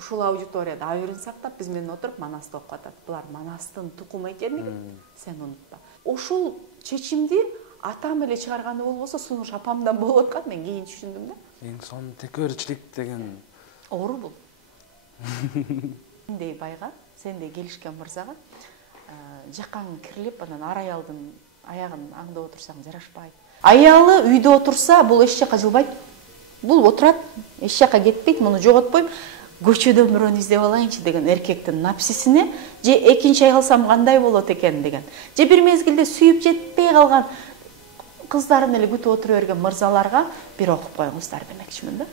ушул аудиторияда абырын сактап биз менен отуруп Манасты окуп атат. Булар Манастын тукуму экендигин сен унутпа. Ушул чечимди атам эле чыгарганы болбосо сунуш апамдан болуп аткан, мен кийин түшүндүм да. Эң сонун текөөрчүлүк деген Оору бул. Сендей байга, сендей келишкен мырзага жакаң кирилип, анан араялдын аягын аңдап отурсаң жарашпайт. Аялы үйдө отурса, бул эч жака жылбайт. Бул отурат, эч жака кетпейт, муну жоготпойм. Көчөдөн бирөөнү издеп алайынчы деген эркектин напсисине, же экинчи ай калсам кандай болот экен деген. Же бир мезгилде сүйүп жетпей калган кыздарын эле күтүп отура берген мырзаларга бир окуп коюңуздар демекчимин да.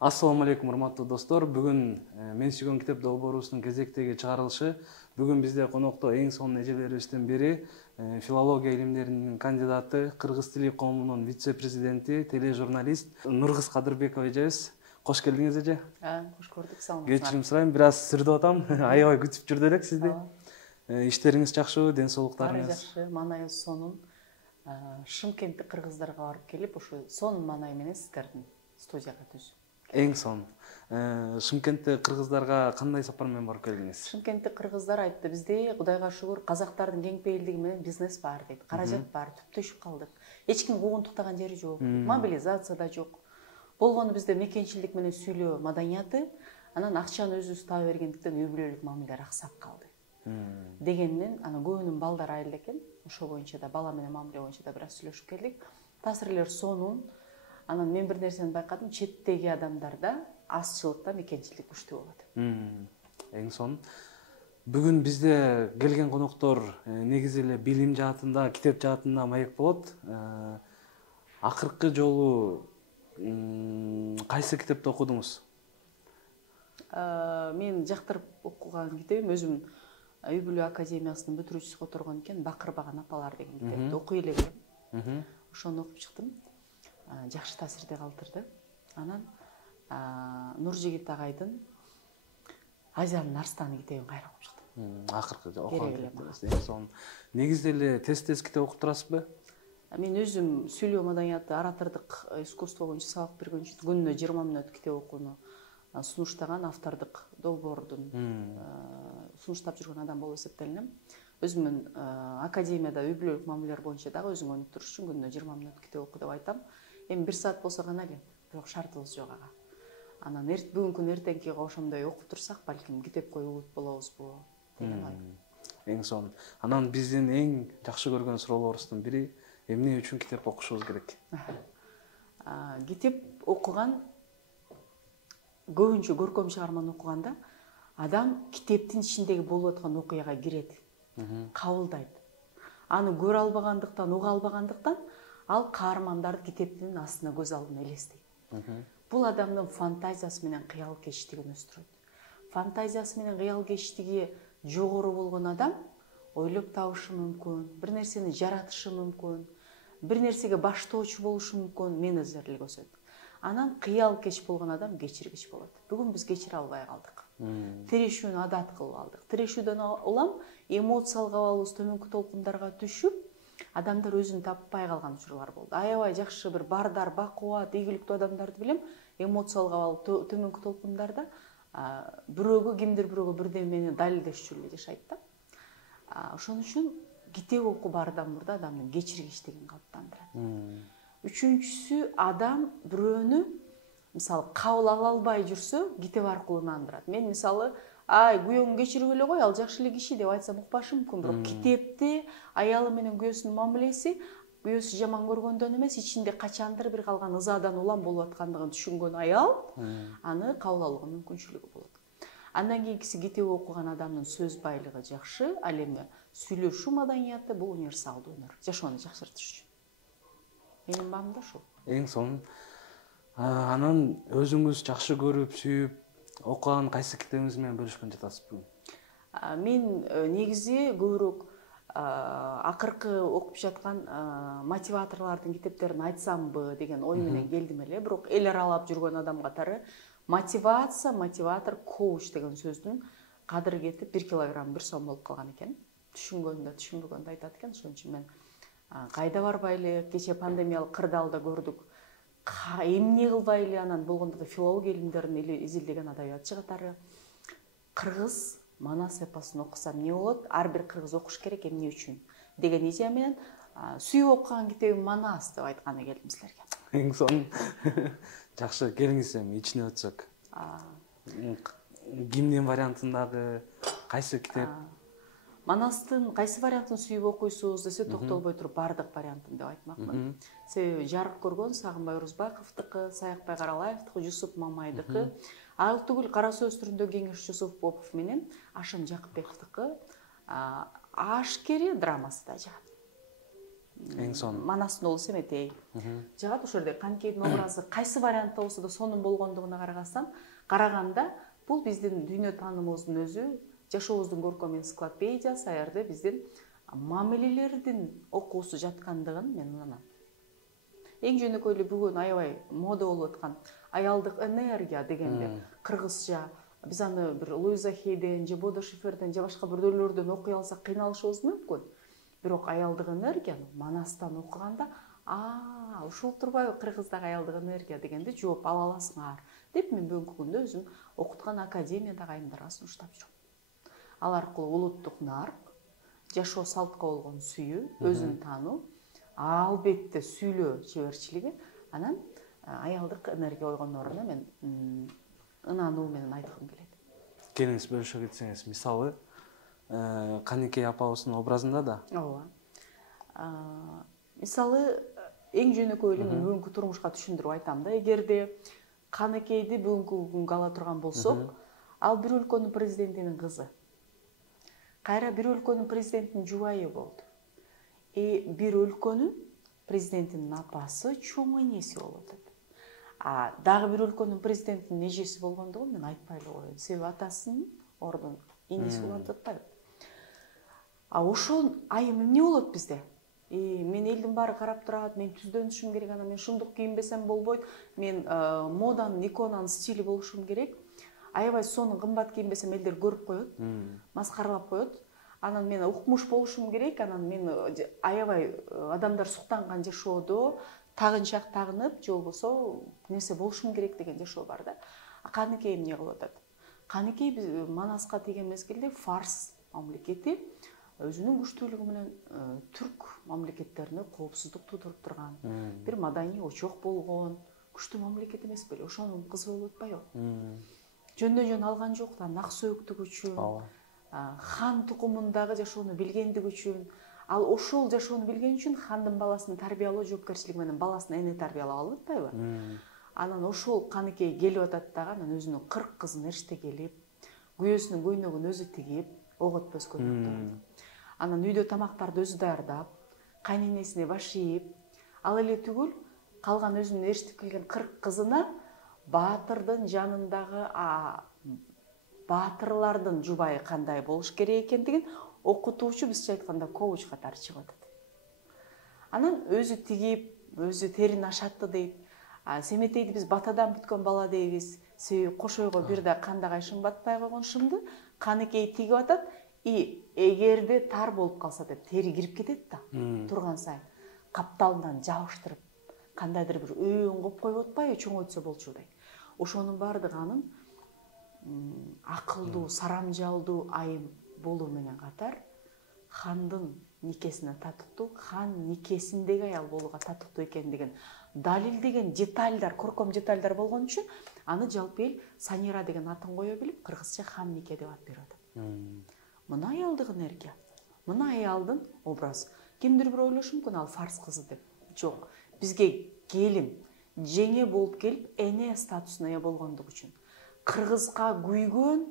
Ассаламу алейкум, урматтуу достор. Бүгүн мен сүйгөн китеп долбоорубуздун кезектеги чыгарылышы. Бүгүн бизде конокто эң сонун эжелерибизден бири, филология илимдеринин кандидаты, кыргыз тили коомунун вице-президенти, тележурналист Нургыз Кадырбекова эжебиз. Кош келдиңиз эже. Кош көрдүк, саламатсызбы. Кечирим сурайм, бир аз сүрдөп атам. Аябай күтүп жүрдү элек сизди. Иштериңиз жакшыбы, ден соолуктарыңыз? Баары жакшы, манайыбыз сонун. Шымкенттик кыргыздарга барып келип, ушу сонун манай менен сиздердин студияга түзүп. Эң сонун. Шымкентте кыргыздарга кандай сапар менен барып келдиңиз? Шымкенттик кыргыздар айтты, бизде Кудайга шүгүр казактардын кеңпейилдиги менен бизнес бар дейт. Каражат бар, түптөшүп калдык. Эч ким куугунтуктаган жери жок, мобилизация да жок. Болгону бизде мекенчилдик менен сүйлөө маданияты, анан акчаны өзүбүз таба бергендиктен үй бүлөлүк мамилелер аксап калды. Дегенден, анан көбүнүн балдары айыл экен. Ошол боюнча да бала менен мамиле боюнча да бир аз сүйлөшүп келдик. Таасирлер сонун. Анан мен бир нерсени байкадым, четтеги адамдарда азчылыкта мекенчилик күчтүү болот. Эң сонун. Бүгүн бизде келген коноктор негизи эле билим жаатында, китеп жаатында маек болот. Акыркы жолу кайсы китепти окудуңуз? Мен жактырып окуган китебим өзүм үй бүлө академиясынын бүтүрүүчүсү которгон экен, Бакырбаган апалар деген китепти окуй элегем. Ошону окуп чыктым. Жакшы таасирде калтырды. Анан Нуржигит агайдын Азиянын арстаны китебин кайра окуп чыктым. Акыркы окуган китебиңиз. Эң сонун. Негизи эле тез китеп окуп турасызбы? Мен өзүм сүйлөө маданияты, оратордук искусство боюнча сабак бергөнчү күнүнө 20 мүнөт китеп окууну сунуштаган автордук долбоордун сунуштап жүргөн адам болуп эсептелинем. Өзүмүн академияда үй бүлөлүк мамилелер боюнча дагы өзүңө өнүктүрүш үчүн күнүнө 20 мүнөт китеп оку деп айтам. Эми 1 саат болсо гана эле, бирок шартыбыз жок ага. Анан бүгүнкү күнү эртеңкиге ошондой окуп турсак, балким китеп коюп болобузбу деген ой. Эң сонун. Анан биздин эң жакшы көргөн суроолорубуздун бири, эмне үчүн китеп окушубуз керек? Китеп окуган, көбүнчө көркөм чыгарманы окуганда адам китептин ичиндеги болуп аткан окуяга кирет, кабылдайт. Аны көрө албагандыктан, уга албагандыктан ал каармандарды китептин астына көз алдына элестейт. Бул адамдын фантазиясы менен кыял кечтигин өстүрөт. Фантазиясы менен кыял кечтиги жогору болгон адам ойлоп табышы мүмкүн, бир нерсени жаратышы мүмкүн, бир нерсеге баштоочу болушу мүмкүн, менеджерлик өсөт. Анан кыял кеч болгон адам кечиргич болот. Бүгүн биз кечире албай калдык. Тирешүүнү адат кылып алдык. Тирешүүдөн улам эмоциялык абалыбыз төмөнкү толкундарга түшүп, адамдар өзүн таппай калган учурлар болду. Аябай жакшы бир бардар, бакубат, ийгиликтүү адамдарды билем, эмоциялык абалы төмөнкү толкундарда бирөөгө, кимдир бирөөгө бирдемени далилдешчү эле жашайт да. Ошон үчүн китеп окуу баардан мурда адамдын кечиргичтигин калыптандырат. Үчүнчүсү, адам бирөөнү мисалы кабыл ала албай жүрсө, китеп аркылуу ынандырат. Мен мисалы, күйөөңү кечирип эле кой, ал жакшы эле киши деп айтсам укпашы мүмкүн, бирок китепти аялы менен күйөөсүнүн мамилеси күйөөсү жаман көргөндөн эмес, ичинде качандыр бир калган ызадан улам болуп аткандыгын түшүнгөн аял аны кабыл алууга мүмкүнчүлүгү болот. Андан кийинкиси, китеп окуган адамдын сөз байлыгы жакшы, ал эми сүйлөшүү маданияты бул универсалдуу өнөр, жашоону жакшыртыш үчүн. Менин баамда ушул. Эң сонун. Анан өзүңүз жакшы көрүп, сүйүп окуган кайсы китебиңиз менен бөлүшкөн жатасызбы? Мен негизи көбүрөөк акыркы окуп жаткан мотиваторлордун китептерин айтсамбы деген ой менен келдим эле, бирок эл аралап жүргөн адам катары мотивация, мотиватор, коуч деген сөздүн кадыры кетип 1 килограмм 1 сом болуп калган экен. Түшүнгөндө, түшүнбөгөндө айтат экен, ошон үчүн мен кайда барбайлы, кече пандемиялык кырдаалда көрдүк. Эмне кылбайлы, анан болгондо да филология илимдерин эле изилдеген адабиятчы катары кыргыз Манас эпосун окуса эмне болот? Ар бир кыргыз окуш керек, эмне үчүн деген идея менен сүйүп окуган китебим Манас деп айтканы келдим силерге. Эң сонун. Жакшы, келиңиз эми ичине өтсөк. Кимдин вариантындагы кайсы китеп? Манастын кайсы вариантын сүйүп окуйсуз десе, токтолбой туруп бардык вариантын деп айтмакмын. Себеби жарык көргөн Сагынбай Орузбаковдуку, Саякбай Каралаевдуку, Жусуп Мамайдыкы, ал түгүл Кара сөз түрүндө Кеңеш Жусуп Попов менен Ашым Жакыпбековдуку Ашкери драмасы да жагат. Эң сонун. Манастын оолу Семетей жагат. Ошол жерде Каныкейдин образы кайсы вариантта болсо да сонун болгондугуна караганда бул биздин дүйнө таанымыбыздын өзү, жашообуздун көркөм энциклопедиясы, аерде биздин мамилелердин окуусу жаткандыгын мен унанам. Эң жөнөкөйлүү бүгүн аябай мода болуп аткан аялдык энергия дегенде кыргызча биз аны бир Луиза Хейден же Бодо Шиферден же башка бирөөлөрдөн окуй алсак кыйналышыбыз мүмкүн. Бирок аялдык энергияны Манастан окуганда, ушул турбайбы кыргыздагы аялдык энергия дегенде жооп ала аласыңар деп мен бүгүнкү күндө өзүм окуткан академиядагы айымдарга сунуштап жүрөм. Ал аркылуу улуттук нарк, жашоо салтка болгон сүйүү, өзүн таануу, албетте сүйлөө чеберчилиги, анан аялдык энергия койгондун ордуна мен ынануу менен айткым келет. Келиңиз бөлүшө кетсеңиз, мисалы Каныкей апабыздын образында да. Ооба. Мисалы, эң жөнөкөйлүү мен бүгүнкү турмушка түшүндүрүп айтам да, эгерде Каныкейди бүгүнкү күнгө ала турган болсок, ал бир өлкөнүн президентинин кызы. Кайра бир өлкөнүн президентинин жубайы болду. Бир өлкөнүн президентинин апасы чоң энеси болуп атат. Дагы бир өлкөнүн президентинин эжеси болгондугун мен айтпай эле коеюн. Себеби атасынын ордун энеси болуп атпайбы. Ошол айым эмне болот бизде? Мен элдин баары карап турат, мен түздөнүшүм керек, анан мен шундук кийинбесем болбойт, мен моданын, иконанын стили болушум керек. Аябай сонун кымбат кийинбесем элдер көрүп коет, маскаралап коет. Анан мен укмуш болушум керек, анан мен аябай адамдар суктанган жашоодо тагынчак тагынып, же болбосо нерсе болушум керек деген жашоо бар да. Каныкей эмне кылып атат? Каныкей биз Манаска тийген мезгилде Фарс мамлекети өзүнүн күчтүүлүгү менен түрк мамлекеттерине коопсуздук туудуруп турган, бир маданий очок болгон күчтүү мамлекет эмес беле? Ошонун кызы болуп атпайбы? Жөндөн жөн алган жок да, нак сөөктүк үчүн, хан тукумундагы жашоону билгендиги үчүн. Ал ошол жашоону билген үчүн хандын баласын тарбиялоо жоопкерчилиги менен баласын эне тарбиялап алып атпайбы? Анан ошол Каныкей келип атат дагы, анан өзүнүн 40 кызын эштегелип, күйөөсүнүн көйнөгүн өзү тигип, ок өтпөс көйнөктөрдү. Анан үйдө тамактарды өзү даярдап, кайненесине баш ийип, ал эле түгүл, калган өзүнүн эриштип келген 40 кызына баатырдын жанындагы баатырлардын жубайы кандай болуш керек экендигин окутуучу, бизче айтканда коуч катары чыгып атат. Анан өзү тигип, өзү терин ашатты дейт. Семетейди биз батадан бүткөн бала дейбиз. Себеби кошойго бир да кандагай шым батпай койгон шымды Каныкей тигип атат. Эгерде тар болуп калса деп тери кирип кетет да, турган сайын капталынан жабыштырып, кандайдыр бир өйөн коюп коюп атпайбы, чоңойтсо болчудай. Ошонун баардыгы анын акылдуу, сарамжалдуу айым болуу менен катар хандын никесине татыктуу, хан никесиндеги аял болууга татыктуу экендигин далилдеген детальдар, көркөм детальдар болгон үчүн аны жалпы эл Санира деген атын кое билип, кыргызча Хан нике деп ат берип атат. Мына аялдык энергия, мына аялдын образы. Кимдир бир ойлошу мүмкүн, ал Фарс кызы деп. Жок, бизге келин, жеңе болуп келип, эне статусуна ээ болгондугу үчүн, кыргызга күйгөн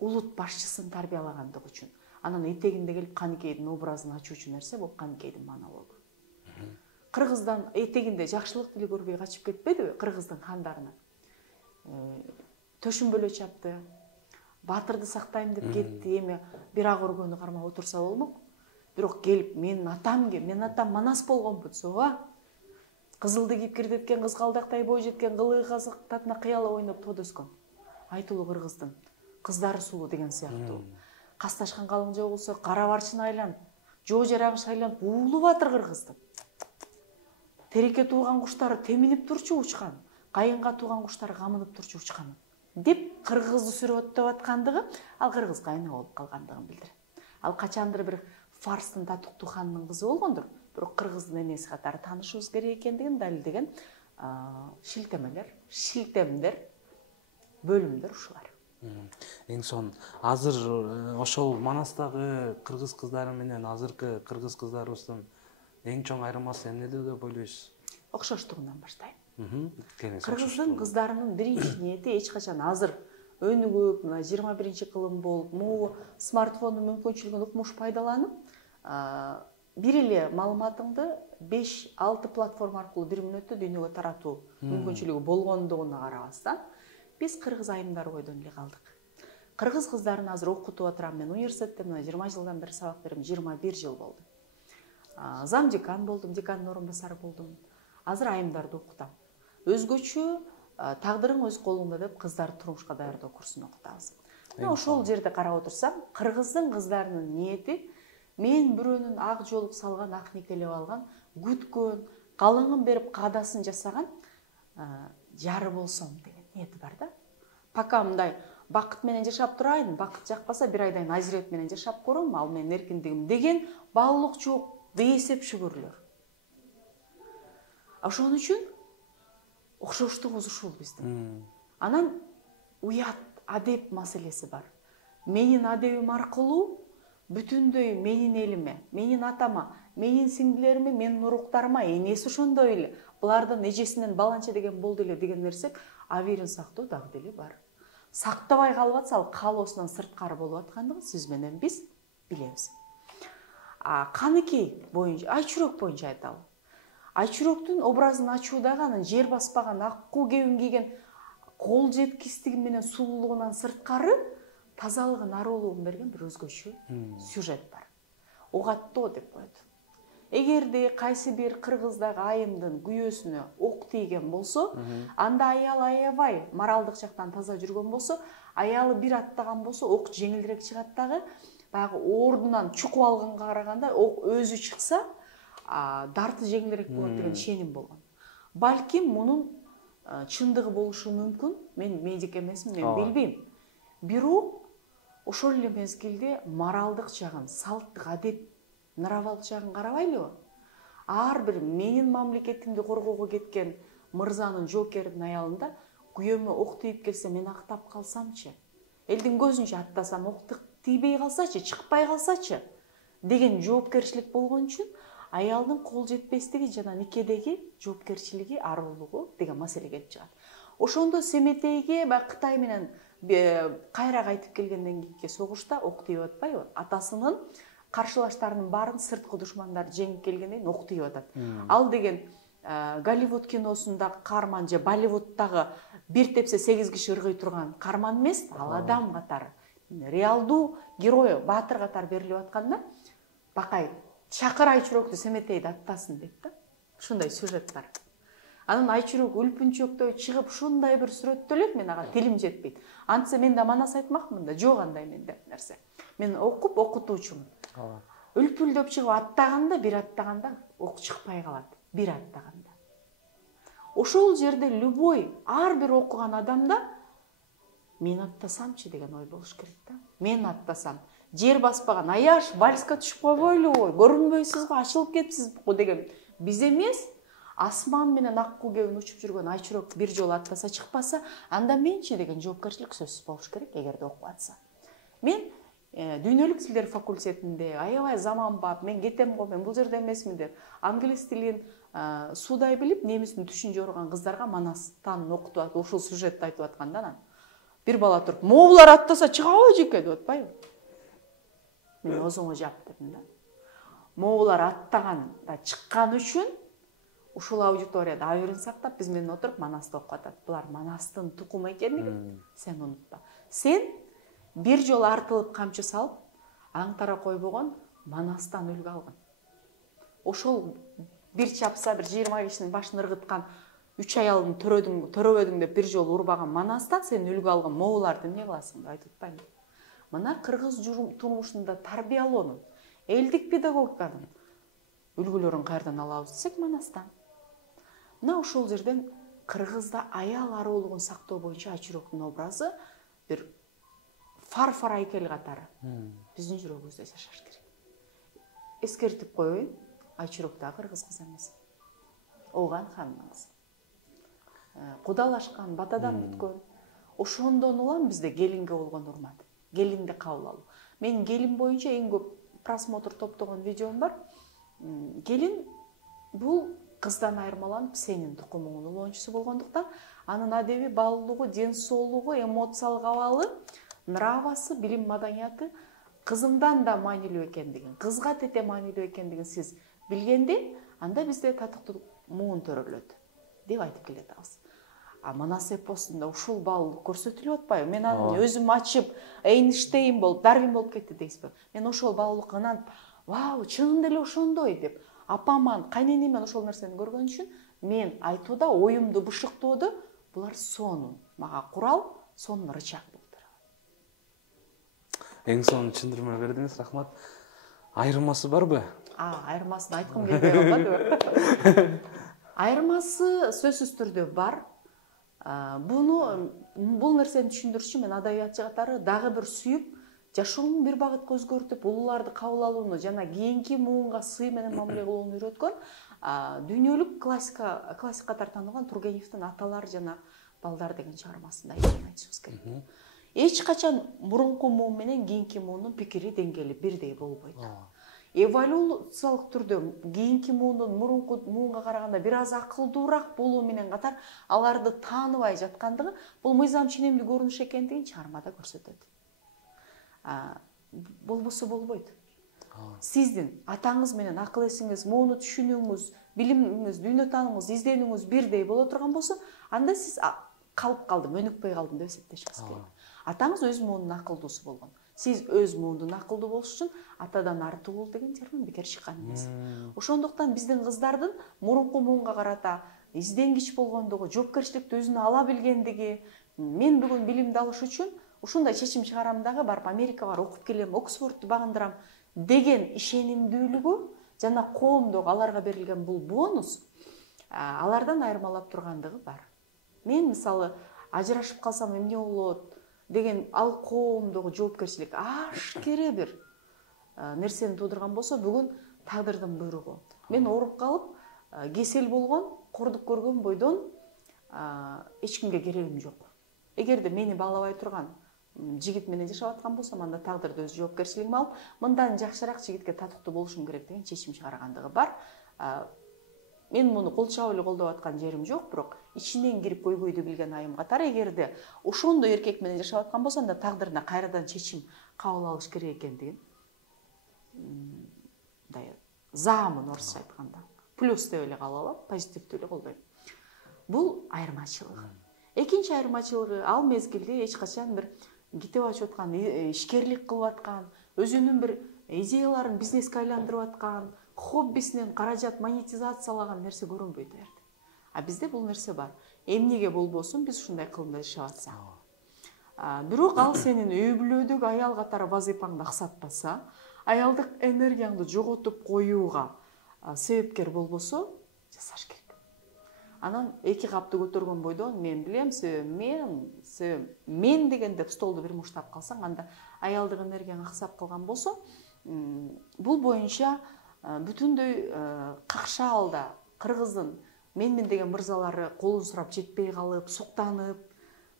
улут башчысын тарбиялагандыгы үчүн, анан этегинде келип Каныкейдин образын ачуучу нерсе бул Каныкейдин монологу. Кыргыздан этегинде жакшылык деле көрбөй качып кетпедиби кыргыздын хандарына? Төшүмбөлө чапты, батырды сактайм деп кетти, эми бир ак өргөнү кармап отурса болмок. Бирок келип менин атам Манас болгонбу десе, кызылды кийип кирдеткен кызгалдактай бой жеткен кылыгы казактатына кыялап ойноп тоод өскөн. Айтылуу кыргыздын кыздары сулуу деген сыяктуу. Касташкан калың жоо болсо кара барчын айланып, жоо жарагыш айланып уулуп атыр кыргыздын. Тереке тууган куштары теминип турчу учкан, кайынга тууган куштары камынып турчу учкан деп кыргызды сүрөттөп аткандыгы ал кыргыз кайны болуп калгандыгын билдирет. Ал качандыр бир Фарстын татыктуу ханынын кызы болгондур, бирок кыргыздын энеси катары таанышыбыз керек экендигин далилдеген шилтемдер, бөлүмдөр ушулар. Эң son азыр ошол Манастагы кыргыз кыздары менен азыркы кыргыз кыздарыбыздын эң чоң айырмасы эмнеде деп ойлойсуз? Окшоштугунан баштайм. Кыргыздын кыздарынын биринчи ниети эч качан азыр өнүгүп, 21-кылым болуп, могу смартфондун мүмкүнчүлүгүн укмуш пайдаланып, бир эле маалыматыңды 5-6 платформа аркылуу бир мүнөттө дүйнөгө таратуу мүмкүнчүлүгү болгондугуна карабастан, биз кыргыз айымдары бойдон эле калдык. Кыргыз кыздарын азыр окутуп атырам, мен университетте 20 жылдан бери сабак берем, 21 жыл болду. Зам декан болдум, декандын орун басары болдум. Азыр айымдарды окутам. Өзгөчө тагдырың өз колуңда деп кыздарды турмушка даярдоо курсун окутабыз. Ошол жерде карап отурсам, кыргыздын кыздарынын ниети мен бирөөнүн ак жолук салган, ак никелеп алган, күткөн, калыңын берип каадасын жасаган жары болсом деген ниети бар да. Пока мындай бакыт менен жашап турайын, бакыт жакпаса бир айдан ажырет менен жашап көрөм, ал менин эркиндигим деген баалык жок, бейсеп шүгүрлөр. Ошон үчүн окшоштугубуз ушул биздин. Анан уят, адеп маселеси бар. Менин адебим аркылуу бүтүндөй менин элиме, менин атама, менин сиңдилериме, менин уруктарыма энеси ошондой эле, булардын эжесинен баланча деген болду эле деген нерсе абийирин сактоо дагы деле бар. Сактабай калып атса, ал каалоосунан сырткары болуп аткандыгын сиз менен биз билебиз. Каныкей боюнча, Айчүрөк боюнча айталы. Айчүрөктүн образын ачуудагы анын жер баспаган аккуу кебин кийген кол жеткичтиги менен сулуулугунан сырткары тазалыгын, арулугун берген бир өзгөчө сюжет бар. Огаттоо деп коет. Эгерде кайсы бир кыргыздагы айымдын күйөөсүнө ок тийген болсо, анда аял аябай моралдык жактан таза жүргөн болсо, аялы бир аттаган болсо, ок жеңилирээк чыгат дагы, баягы ордунан чукуп алганга караганда ок өзү чыкса, дарты жеңилирээк болот деген ишеним болгон. Балким мунун чындыгы болушу мүмкүн. Мен медик эмесмин, мен билбейм. Бирок ошол эле мезгилде моралдык жагын, салттык, адеп, нравалык жагын карабайлыбы? Ар бир менин мамлекетимди коргоого кеткен мырзанын, жоокердин аялында күйөөмө ок тийип келсе, мен актап калсамчы? Элдин көзүнчө аттасам, ок тийбей калсачы, чыкпай калсачы? Деген жоопкерчилик болгон үчүн аялдын кол жетпестиги жана никедеги жоопкерчилиги, арулугу деген маселе келип чыгат. Ошондо Семетейге Кытай менен кайра кайтып келгенден кийинки согушта ок тийип атпайбы? Атасынын каршылаштарынын баарын сырткы душмандары жеңип келгенден ок тийип атат. Ал деген Голливуд киносундагы каарман же Болливудтагы бир тепсе 8 киши ыргый турган каарман эмес, ал адам катары, реалдуу герой, баатыр катары берилип атканда, Бакай чакыр Айчүрөктү Семетейди аттасын деп да. Ушундай сюжет бар. Анан Айчүрөк үлпүнчөктөй чыгып ушундай бир сүрөттөлөт, мен ага тилим жетпейт. Антса мен да манас айтмакмын да, жок андай менде нерсе. Мен окуп окутуучумун. Үлпүлдөп чыгып аттаганда, бир аттаганда ок чыкпай калат, бир аттаганда. Ошол жерде любой ар бир окуган адамда мен аттасамчы деген ой болуш керек да. Мен аттасам, жер баспаган аяш вальска түшүп койбойлу, көрүнбөйсүз го, ачылып кетипсиз го деген биз эмес, асман менен аккуу кебин учуп жүргөн Айчүрөк бир жолу аттаса чыкпаса, анда менчи деген жоопкерчилик сөзсүз болуш керек, эгерде окуп атса. Мен дүйнөлүк тилдер факультетинде аябай заманбап, мен кетем го, мен бул жерде эмесмин деп, англис тилин суудай билип, немистин түшүн жоруган кыздарга Манастан окутуп атып, ушул сюжетти айтып атканда анан бир бала туруп, "Моулар аттаса чыгабы жеке" деп атпайбы? Мен озоңо жап дедим да. Моулар аттаган да чыккан үчүн ушул аудиторияда абийирин сактап, биз менен отуруп Манасты окуп атат. Булар Манастын тукуму экендигин сен унутпа. Сен бир жолу артылып камчы салып, аңтара койбогон Манастан үлгү алгын. Ошол бир чапса, бир 20 кишинин башын ыргыткан 3 аялдын төрөбөдүң деп бир жолу урбаган Манастан сен үлгү алган моуларды эмне кыласың деп айтып атпаймынбы? Мына кыргыз турмушунда тарбиялоонун, элдик педагогиканын үлгүлөрүн кайерден алабыз десек, Манастан. Мына ошол жерден Кыргызда аял ароолугун сактоо боюнча Айчүрөктүн образы бир фарфор айкел катары биздин жүрөгүбүздө жашаш керек. Эскертип коеюн, Айчүрөк да кыргыз кызы эмес. Ооган ханымдын кызы. Кудалашкан, батадан бүткөн. Ошондон улам бизде келинге болгон урмат, келинди кабыл алуу. Мен келин боюнча эң көп просмотр топтогон видеом бар. Келин бул кыздан айырмаланып сенин тукумуңдун улоончусу болгондуктан анын адеби баалуулугу, ден соолугу, эмоциялык абалы, нравасы, билим маданияты кызымдан да маанилүү экендигин, кызга тете маанилүү экендигин сиз билгенде, анда бизде татыктуу муун төрөлөт деп айтып келатабыз. Манас эпосунда ушул баалуулук көрсөтүлүп атпайбы? Мен аны өзүм ачып, Эйнштейн болуп, Дарвин болуп кетти дейсизби? Мен ошол баалуулукка ынанып, вау, чынында эле ошондой деп, апаман, кайненемен ошол нерсени көргөн үчүн мен айтууда, оюмду бышыктоодо булар сонун, мага курал, сонун рычаг болуп турат. Эң сонун түшүндүрмө бердиңиз, рахмат. Айырмасы барбы? Айырмасын айткым келбей калбады. Айырмасы сөзсүз түрдө бар. Бул нерсени түшүндүрүш үчүн мен адабиятчы катары дагы бир сүйүп, жашоонун бир багыт көзгөртүп, улууларды кабыл алууну жана кийинки муунга сый менен мамиле кылууну үйрөткөн дүйнөлүк классик катары таанылган Тургеневдин Аталар жана балдар деген чыгармасында айтышыбыз керек. Эч качан мурунку муун менен кийинки муунун пикири деңгээли бирдей болбойт. Эволюциялык түрдө кийинки муундун мурунку муунга караганда бир аз акылдуураак болуу менен катар аларды тааныбай жаткандыгы бул мыйзам ченемдүү көрүнүш экендигин чыгармада көрсөтөт. Болбосо болбойт. Сиздин атаңыз менен акыл эсиңиз, мууну түшүнүүңүз, билимиңиз, дүйнө таанымыңыз, изденүүңүз бирдей боло турган болсо, анда сиз калып калдым, өнүкпөй калдым деп эсептешиңиз керек. Атаңыз өз муунун акылдуусу болгон. Сиз өз муундун акылдуу болуш үчүн атадан артуу деген термин бекер чыккан эмес. Ошондуктан биздин кыздардын мурунку муунга карата изденгич болгондугу, жоопкерчиликти өзүнө ала билгендиги, мен бүгүн билимди алыш үчүн ушундай чечим чыгарам дагы, барып Америкага бар окуп келем, Оксфордду багындырам деген ишенимдүүлүгү жана коомдук аларга берилген бул бонус алардан айырмалап тургандыгы бар. Мен мисалы ажырашып калсам эмне болот деген ал коомдогу жоопкерчилик ашкере бир нерсени туудурган болсо, бүгүн тагдырдын буйругу. Мен ооруп калып, кесел болгон, кордук көргөн бойдон эч кимге керегим жок. Эгерде мени баалабай турган жигит менен жашап аткан болсом, анда тагдырды өз жоопкерчилигиме алып, мындан жакшыраак жигитке татыктуу болушум керек деген чечим чыгаргандыгы бар. Мен муну кол чабып эле колдоп аткан жерим жок, бирок ичинен кирип көйгөйдү билген айым катары эгерде ошондой эркек менен жашап аткан болсо, анда тагдырына кайрадан чечим кабыл алыш керек экендигин заамын орусча айтканда плюс деп эле кабыл алам, позитивдүү эле колдойм. Бул айырмачылык. Экинчи айырмачылыгы, ал мезгилде эч качан бир китеп ачып аткан, ишкерлик кылып аткан, өзүнүн бир идеяларын бизнеске айландырып аткан, хоббисинен каражат монетизациялаган нерсе көрүнбөйт эрде. Бизде бул нерсе бар. Эмнеге болбосун, биз ушундай кылымда жашап атсак. Бирок ал сенин үй бүлөдөгү аял катары вазыйпаңды аксатпаса, аялдык энергияңды жоготуп коюуга себепкер болбосо, жасаш керек. Анан эки капты көтөргөн бойдон мен билем, мен деген деп столду бир муштап калсаң, анда аялдык энергияң аксап калган болсо, бул боюнча бүтүндөй какшаалда кыргыздын менмин деген мырзалары колун сурап жетпей калып, суктанып,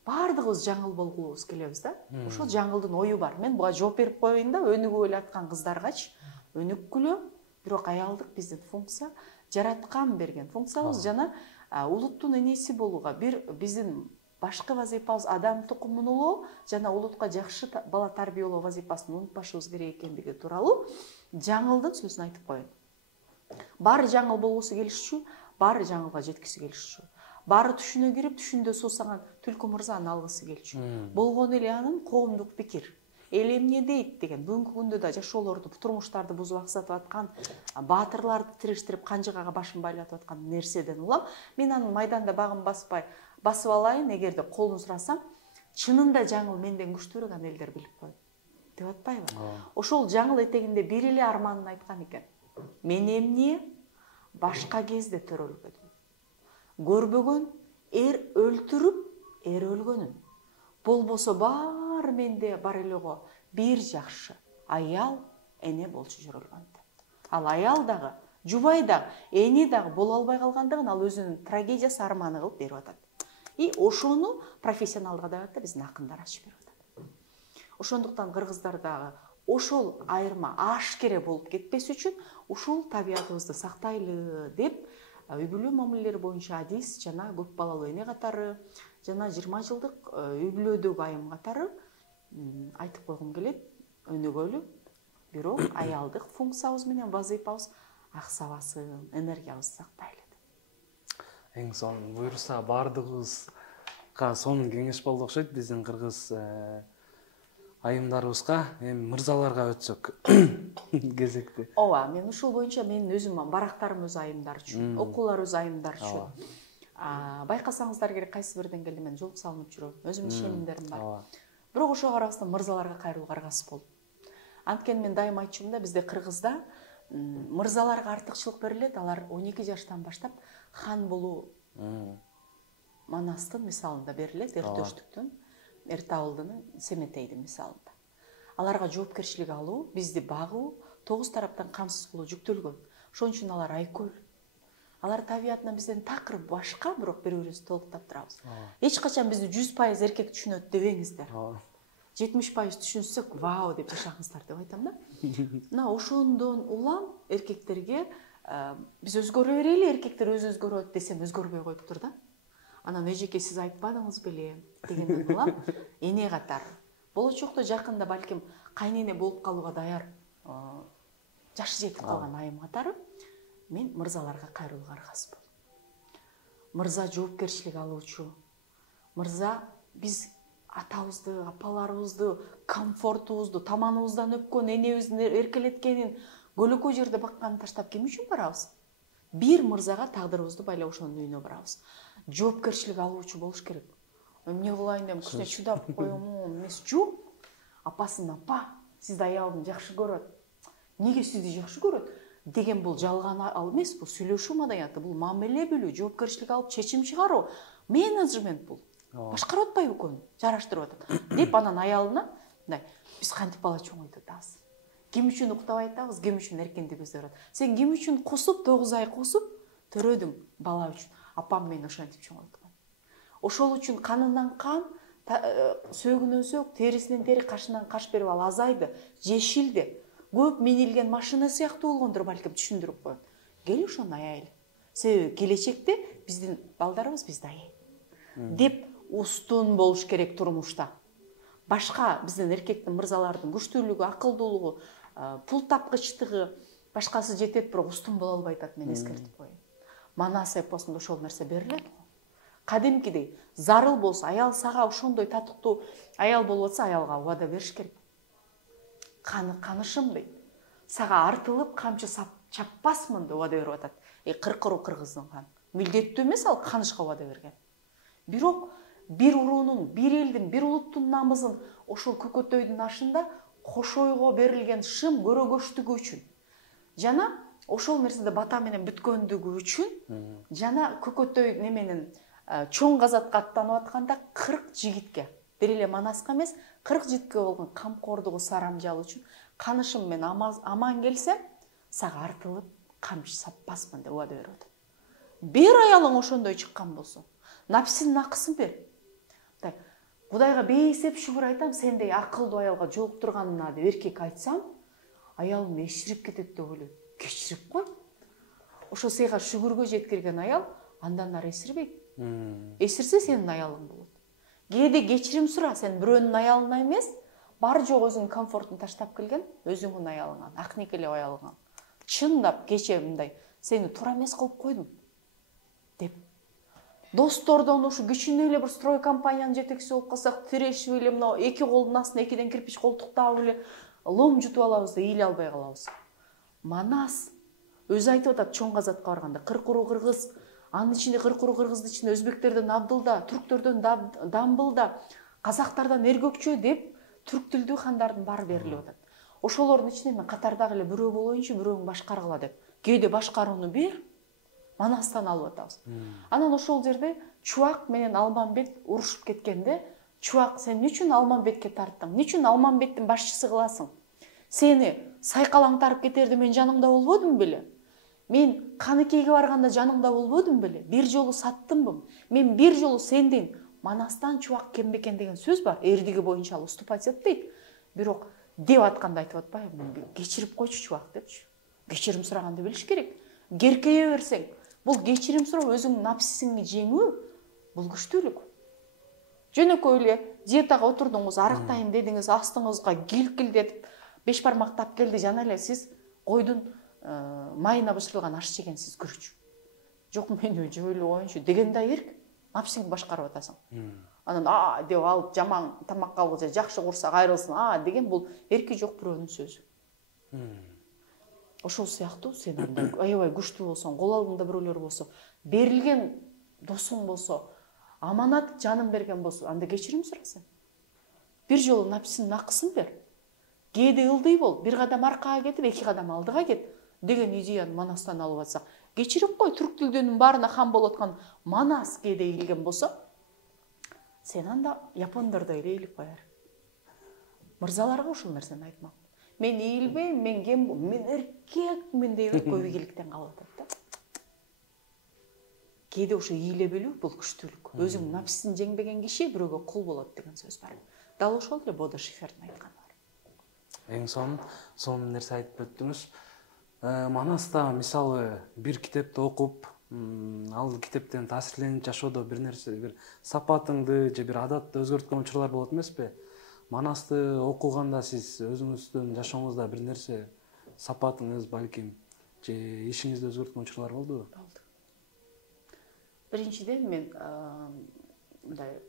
баардыгыбыз жаңыл болгубуз келебиз да. Ошол жаңылдын ою бар. Мен буга жооп берип коеюн да, өнүгүп эле аткан кыздаргачы өнүккүлө, бирок аялдык биздин функция, жараткан берген функциябыз жана улуттун энеси болууга, биздин башкы вазыйпабыз адам тукумун улоо жана улутка жакшы бала тарбиялоо вазыйпасын унутпашыбыз керек экендиги тууралуу жаңылдын сөзүн айтып коеюн. Баары жаңыл болгусу келишчү, баары жаңылга жеткиси келишчү. Баары түшүнө кирип, түшүндө суусаган түлкү мырзаны алгысы келчү. Болгон эле анын коомдук пикир. Эл эмне дейт деген, бүгүнкү күндө да жашоолорду, турмуштарды бузуп аксатып аткан, баатырларды тирештирип канжыгага башын байлатып аткан нерседен улам, мен анын майданда багын басып алайын, эгерде колун сурасам, чынында жаңыл менден күчтүүрөөк, аны элдер билип коет. деп атпайбы? Ошол жаңыл этегинде бир эле арманын айткан экен. Мен эмне башка кезде төрөлгөдүм. Көрбөгөн эр өлтүрүп, эр өлгөнүн. Болбосо баары менде бар эле го бир жакшы аял, эне болчу жүрөлгөн деп. Ал аял дагы, жубай дагы, эне дагы боло албай калгандыгын ал өзүнүн трагедиясы, арманы кылып берип атат. И ошону профессионалдык адабиятта биздин акындар ачып берип атат. Ошондуктан кыргыздар ошол айырма ашкере болуп кетпес үчүн ушул табиятыбызды сактайлы деп үй бүлө мамилелери боюнча адис жана көп балалуу эне катары жана 20 жылдык үй бүлөдөгү айым катары айтып койгум келет. Өнөгөлүү, бирок аялдык функциябыз менен вазыйпабыз аксабасын, энергиябызды сактайлы. Эң сонун буюрса баардыгыбызга сонун кеңеш болду окшойт биздин кыргыз айымдарыбызга. Эми мырзаларга өтсөк кезекти. Ооба, мен ушул боюнча менин өзүм барактарым өз айымдар үчүн, окуулар өз айымдар үчүн. Байкасаңыздар керек кайсы бир деңгээлде мен жол салынып жүрөм. Өзүмдүн ишенимдерим бар. Бирок ошого карабастан мырзаларга кайрылууга аргасыз болдум. Анткени мен дайыма айтчумун да, бизде Кыргызда мырзаларга артыкчылык берилет. Алар 12 жаштан баштап хан болуу Манастын мисалында берилет, Эртөштүктүн, Эртабылдын, Семетейдин мисалында. Аларга жоопкерчилик алуу, бизди багуу, 9 тараптан камсыз кылуу жүктөлгөн. Ошон үчүн алар айкөл. Алар табиятынан бизден такыр башка, бирок бири-бирибизди толуктап турабыз. Эч качан бизди 100% эркек түшүнөт дебеңиздер. 70% түшүнсөк, вау деп жашагыңыздар деп айтам да. Мына ошондон улам эркектерге биз өзгөрө берели, эркектер өзгөрөт десем өзгөрбөй коюптур да. Анан эжеке сиз айтпадыңыз беле дегенден улам эне катары. Болочокто жакында балким кайнене болуп калууга даяр жашы жетип калган айым катары мен мырзаларга кайрылууга аргасыз болдум. Мырза жоопкерчилик алуучу. Мырза биз атабызды, апаларыбызды, комфортубузду, таманыбыздан өпкөн, энебиздин эркелеткенин, көлөкө жерде бакканын таштап ким үчүн барабыз? Бир мырзага тагдырыбызды байлап ошонун үйүнө барабыз. Жоопкерчилик алуучу болуш керек. Эмне кылайын деп кичине чыдап коёмун, эмес жок. Апасын апа, сизди аялым жакшы көрөт. Неге сизди жакшы көрөт? Деген бул жалган ал эмес, бул сүйлөшүү маданияты, бул мамиле билүү, жоопкерчилик алып чечим чыгаруу, менеджмент бул. Башкарып атпайбы экөөнү, жараштырып атат. Деп анан аялына, мындай, биз кантип бала чоңойтуп атабыз? Ким үчүн уктап айтабыз, ким үчүн эркиндигибизди көрөт? Сен ким үчүн кусуп, 9 ай кусуп, төрөдүң бала үчүн? Апам мени ошентип чоңойткон. Ошол үчүн канынан кан, сөөгүнөн сөк, терисинен тери, кашынан каш берип ал азайды, жешилди. Көп минилген машина сыяктуу болгондур балким түшүндүрүп коет. Кел ошону аяйлы. Себеби келечекте биздин балдарыбыз бизди аяйт. Деп устун болуш керек турмушта. Башка биздин эркектин мырзалардын күчтүүлүгү, акылдуулугу, пул тапкычтыгы башкасы жетет, бирок устун боло албай атат, мен эскертип коеюн. Манас эпосунда ошол нерсе берилет. Кадимкидей зарыл болсо, аял сага ошондой татыктуу аял болуп атса, аялга убада бериш керек. Канышым дейт. Сага артылып камчы чаппасмын деп убада берип атат. 40 уруу кыргыздын каны. Милдеттүү эмес ал канышка убада берген. Бирок бир уруунун, бир элдин, бир улуттун намызын ошол көкөтөйдүн ашында кошойго берилген шым көрөгөчтүгү үчүн жана ошол нерседе бата менен бүткөндүгү үчүн жана көкөтөй неменин чоң казатка аттанып атканда 40 жигитке, бир эле Манаска эмес, 40 жигитке болгон камкордугу сарамжалы үчүн канышым мен аман келсем, сага артылып камчы саппасмын деп убада берип атат. Бир аялың ошондой чыккан болсо, напсинин акысын бер. Кудайга бейсеп шүгүр айтам, сендей акылдуу аялга жолуктурганына деп эркек айтсам, аялым эширип кетет деп ойлойт. Кечирип кой. Ошо сыйга шүгүргө жеткирген аял андан ары эсирбейт. Эсирсе сенин аялың болот. Кээде кечирим сура, сен бирөөнүн аялына эмес, бар жок өзүнүн комфортун таштап келген өзүңүн аялыңан, акникелеп аялыңан. Чындап кече мындай, сени туура эмес кылып койдум деп. Достордон ушу кичине эле бир строй компаниянын жетекчиси болуп калсак, тирешип эле мына эки колдун астына экиден кирпич колтуктап эле лом жутуп алабыз да ийиле албай калабыз. Манас өзү айтып атат чоң казатка барганда 40 уруу кыргыз, анын ичинде 40 уруу кыргыздын ичинде өзбектерден Абдылда, түрктөрдөн Дамбылда, казактардан Эргөкчө деп түрк тілдүү хандардын баары берилип атат. Ошолордун ичинен мен катардагы эле бирөө болоюнчу бирөөң башкаргыла деп. Кээде башкарууну бер, Манастан алып атабыз. Анан ошол жерде Чубак менен Алмамбет урушуп кеткенде, Чубак сен эмне үчүн Алмамбетке тарттың? Эмне үчүн Алмамбеттин башчысы кыласың? Сени сайкалаңтарып кетерде мен жаныңда болбодум беле? Мен Каныкейге барганда жаныңда болбодум беле? Бир жолу саттымбы? Мен бир жолу сендин Манастан Чубак кем бекен деген сөз бар. Эрдиги боюнча ал уступать этпейт. Бирок деп атканда айтып атпайбы? Кечирип койчу Чубак депчи. Кечирим сураганды билиш керек. Керкейе берсең, бул кечирим суроо өзүңдүн напсисиңди жеңүү, бул күчтүүлүк. Жөнөкөй эле диетага отурдуңуз, арыктайм дедиңиз, астыңызга гилкилдетип, беш бармак тап келди, жана эле сиз койдун майына бышырылган аш жегенсиз күрүчү. Жок, мен жөө эле коеюнчу дегенде эрк, напсиңди башкарып атасың. Анан деп алып жаман тамак калгыч, жакшы курсак айрылсын, деген бул эрки жок бирөөнүн сөзү. Ошол сыяктуу сен анда аябай күчтүү болсоң, кол алдыңда бирөөлөр болсо, берилген досуң болсо, аманат жанын берген болсо, анда кечирим сура сен. Бир жолу напсинин акысын бер. Кээде ылдый бол, бир кадам аркага кетип, 2 кадам алдыга кет деген идеяны Манастан алып атсак, кечирип кой, түрк тилдөнүн баарына хан болуп аткан Манас кээде ийилген болсо, сен анда япондордой эле ийилип коер. Мырзаларга ушул нерсени айтмак. Мен ийилбейм, мен кем, мен эркекмин деп көп ийгиликтен калып атат да. Кээде ошо ийиле билүү бул күчтүүлүк. Өзүң напсисин жеңбеген киши бирөөгө кул болот деген сөз бар. Дал ошол эле Бодо Шифердин айтканы бар. Эң сонун нерсе айтып өттүңүз. Манаста мисалы бир китепти окуп, ал китептен таасирленип жашоодо бир нерсе, бир сапатыңды же бир адатты өзгөрткөн учурлар болот эмеспи? Манасты окуганда сиз өзүңүздүн жашооңузда бир нерсе, сапатыңыз балким же ишиңизди өзгөрткөн учурлар болдубу? Болду. Биринчиден мен мындай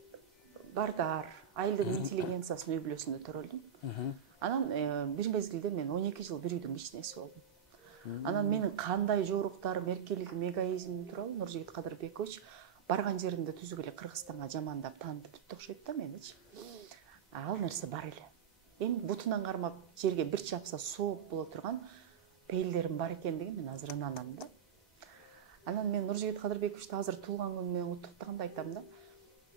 Бардар айылдын интеллигенциясынын үй бүлөсүндө төрөлдүм. Анан бир мезгилде мен 12 жыл бир үйдүн кичинеси болдум. Анан менин кандай жоруктарым, эркелигим, эгоизмим тууралуу Нуржигит Кадырбекович барган жеринде түзүк эле Кыргызстанга жамандап таанытып бүттү окшойт да меничи. Ал нерсе бар эле. Эми бутунан кармап жерге бир чапса сооп боло турган пейилдерим бар экендигин мен азыр ынанам да. Анан мен Нуржигит Кадырбековичти азыр туулган күнү менен куттуктаганда айтам да.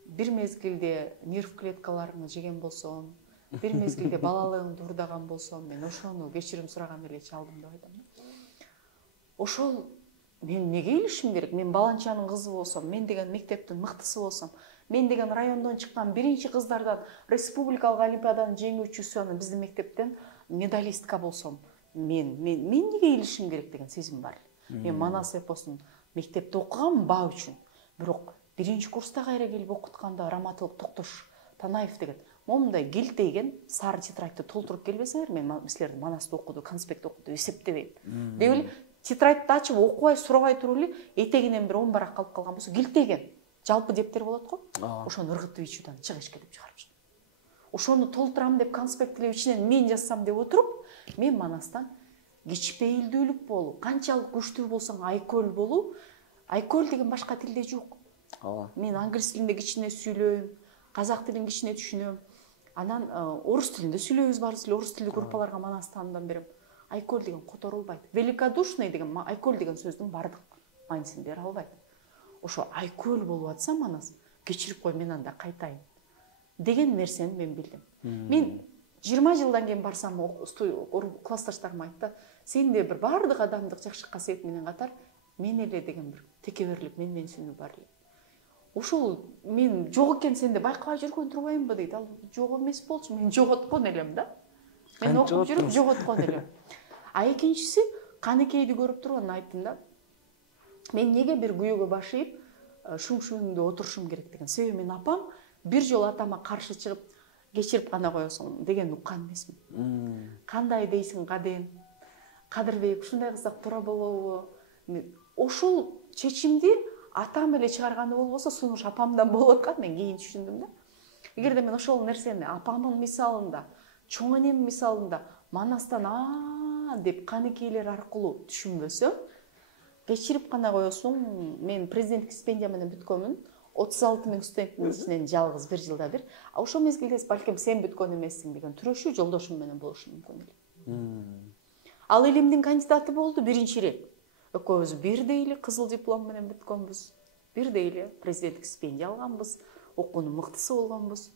Бир мезгилде нерв клеткаларыңды жеген болсом, бир мезгилде балалыгыңды урдаган болсом, мен ошону кечирим сураган эле чалдым деп айтам да. Ошол мен эмнеге ийилишим керек? Мен баланчанын кызы болсом, мен деген мектептин мыктысы болсом, мен деген райондон чыккан биринчи кыздардан республикалык олимпиаданын жеңүүчүсү, анан биздин мектептен медалистка болсом, мен эмнеге ийилишим керек деген сезим бар. Мен Манас эпосун мектепте окугам баа үчүн. Бирок биринчи курста кайра келип окутканда Раматылык Токтош Танаев деген момундай килтейген сары тетрадьты толтуруп келбесеңер, мен силерди Манасты окуду, конспект окуду деп эсептебейм. Деп эле тетрадьты ачып окубай, сурабай туруп эле этегинен бир 10 барак калып калган болсо, килтейген жалпы дептер болот го. Ошону ыргытып ичүүдөн чыгышка деп чыгарып чыктым. Ошону толтурам деп конспект эле ичинен мен жазсам деп отуруп, мен Манастан кичпейилдүүлүк болуу, канчалык күчтүү болсоң айкөл болуу, айкөл деген башка тилде жок. Мен англис тилинде кичине сүйлөйм, казак тилин кичине түшүнөм. Анан орус тилинде сүйлөйбүз барыбыз эле, орус тилдүү группаларга Манастандан берем. Айкөл деген которулбайт. Великодушный деген айкөл деген сөздүн бардык мааниsin бере албайт. Ошо айкөл болуп атса Манас, кечирип кой, мен анда кайтайын деген нерсени мен билдим. Мен 20 жылдан кийин барсам, классташтарым айтты, сенде бир бардык адамдык жакшы касиет менен катар мен эле деген бир текеберлик, менсинүү бар эле. Ошол мен жок экен сенде байкабай жүргөн турбаймынбы дейт. Ал жок эмес болчу, мен жоготкон элем да. Мен окуп жүрүп жоготкон элем. Экинчиси Каныкейди көрүп турган айттым да. Мен неге бир күйөөгө баш ийип, шуң-шуңдө отурушум керек деген. Себеби мен апам бир жолу атама каршы чыгып, кечирип гана коесуң деген уккан эмесмин. Кандай дейсиң Каден? Кадырбек ушундай кылсак туура болобу? Ошол чечимди атам эле чыгарганы болбосо, сунуш апамдан болуп аткан, мен кийин түшүндүм да. Эгерде мен ошол нерсени апамдын мисалында, чоң энем мисалында Манастан деп Каныкейлер аркылуу түшүнбөсөм, кечирип гана коесуң, мен президенттик стипендия менен бүткөнмүн. 36.000 студенттин ичинен жалгыз 1 жылда бир. Ошол мезгилде балким сен бүткөн эмессиң деген түрөшүү жолдошум менен болушу мүмкүн эле. Ал илимдин кандидаты болду биринчи ирет. Экөөбүз бирдей эле кызыл диплом менен бүткөнбүз. Бирдей эле президенттик стипендия алганбыз, окуунун мыктысы болгонбуз.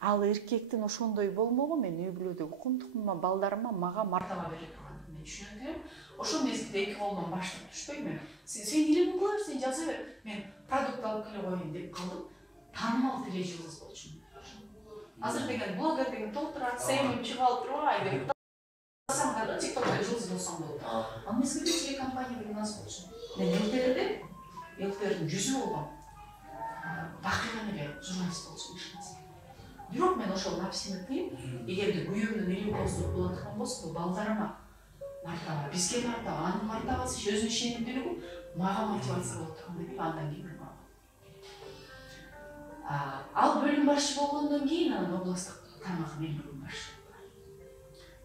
Ал эркектин ошондой болмогу мен үй бүлөдөгү укумдукума, балдарыма, мага мартаба бере тургандыгын мен түшүнөт. Ошол мезгилде эки колдон баштап түшпөймүн. Сен илимиң кыла бер, сен жаза бер. Мен продукт алып келе коеюн деп калдым. Таанымал тележулуз болчумун. Азыр деген блогер деген толтурат, сен чыгып алып турбай деп. Сам TikTok'та жылыз болсам болот. Ал мезгилде телекомпания деген аз болчу. Мен ЛТРдин жүзү болгом. Бакыйган эле журналист болчумун ишенесиң. Бирок мен ошол напсими кыйып, эгерде күйөөмдүн эли боздуруп кыла турган болсо, балдарыма мартаба, бизге мартаба, анын мартабасы өзүнүн ишенимдүүлүгү мага мотивация болуп турган деп андан кийин мен ал бөлүм башчы болгондон кийин анан областтык тармак мен бөлүм башчы.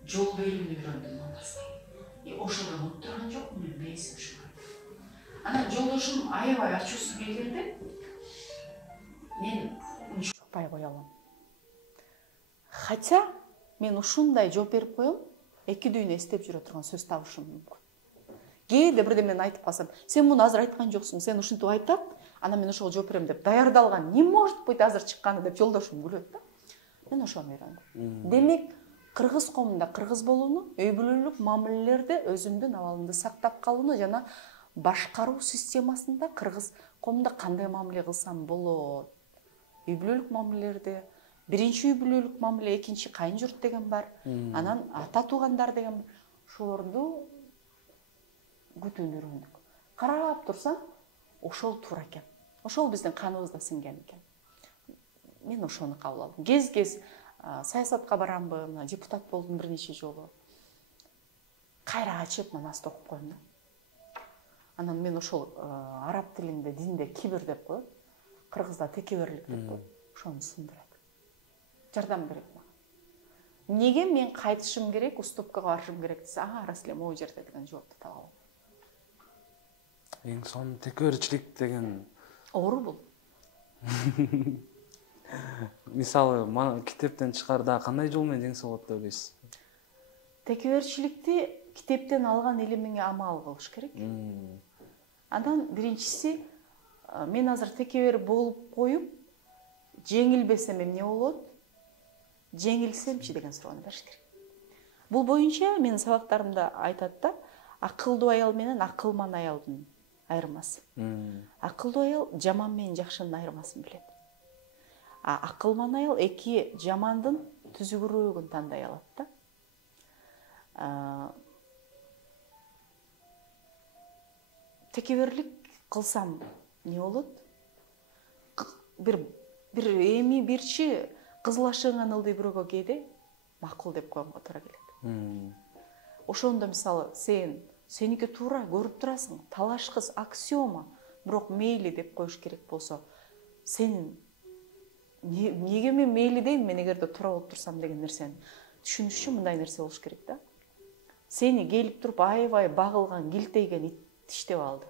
Жол бөлүмүнө үйрөндүм андан. Ошол да унуттурган жокмун мен бейсим ушуга. Анан жолдошум аябай ачуусу келгенде мен унчукпай кое алам. Хотя мен ушундай жооп берип коем, эки дүйнө эстеп жүрө турган сөз табышым мүмкүн. Кээде бирдемени айтып калсам, сен муну азыр айткан жоксуң, сен ушинтип айтат, анан мен ошого жооп берем деп даярдалган. Не может быть азыр чыкканы деп жолдошум күлөт да. Мен ошону үйрөндүм. Демек, кыргыз коомунда кыргыз болууну, үй бүлөлүк мамилелерде өзүмдүн абалымды сактап калууну жана башкаруу системасында кыргыз коомунда кандай мамиле кылсам болот. Үй бүлөлүк мамилелерде биринчи үй бүлөлүк мамиле, экинчи кайын журт деген бар. Анан ата туугандар деген бар. Ошолорду күтүүнү үйрөндүк. Карап турсаң, ошол туура экен. Ошол биздин каныбызда сиңген экен. Мен ошону кабыл алдым. Кез саясатка барамбы, мына депутат болдум бир нече жолу. Кайра ачып намазды окуп коем да. Анан мен ошол араб тилинде, динде кибир деп коет, кыргызда текеберлик деп коет. Ошону сындырат. Жардам берет мага. Неге мен кайтышым керек, уступкага барышым керек десе, арас эле могу жерде деген жоопду таба алам. Эң сонун текеберчилик деген оору бул. Мисалы, китептен чыкаарда кандай жол менен жеңсе болот деп ойлойсуз? Текеберчиликти китептен алган илимиңе амал кылыш керек. Андан биринчиси, мен азыр текебер болуп коюп, жеңилбесем эмне болот? Жеңилсемчи деген суроону бериш керек. Бул боюнча менин сабактарымда айтат да, акылдуу аял менен акылман аялдын айырмасы. Акылдуу аял жаман менен жакшынын айырмасын билет. Акылман аял эки жамандын түзүгүрөөгүн тандай алат да. Текеберлик кылсам не болот? Бир эми бирчи кызыл ашыгыңан ылдый бирөөгө кээде макул деп коюмга туура келет. Ошондо мисалы сеники туура көрүп турасың, талаш кыз аксиома, бирок мейли деп коюш керек болсо, сенин неге мен мейли дейм, мен эгерде туура болуп турсам деген нерсени түшүнүш үчүн мындай нерсе болуш керек да. Сени келип туруп аябай багылган, килтейген ит тиштеп алды.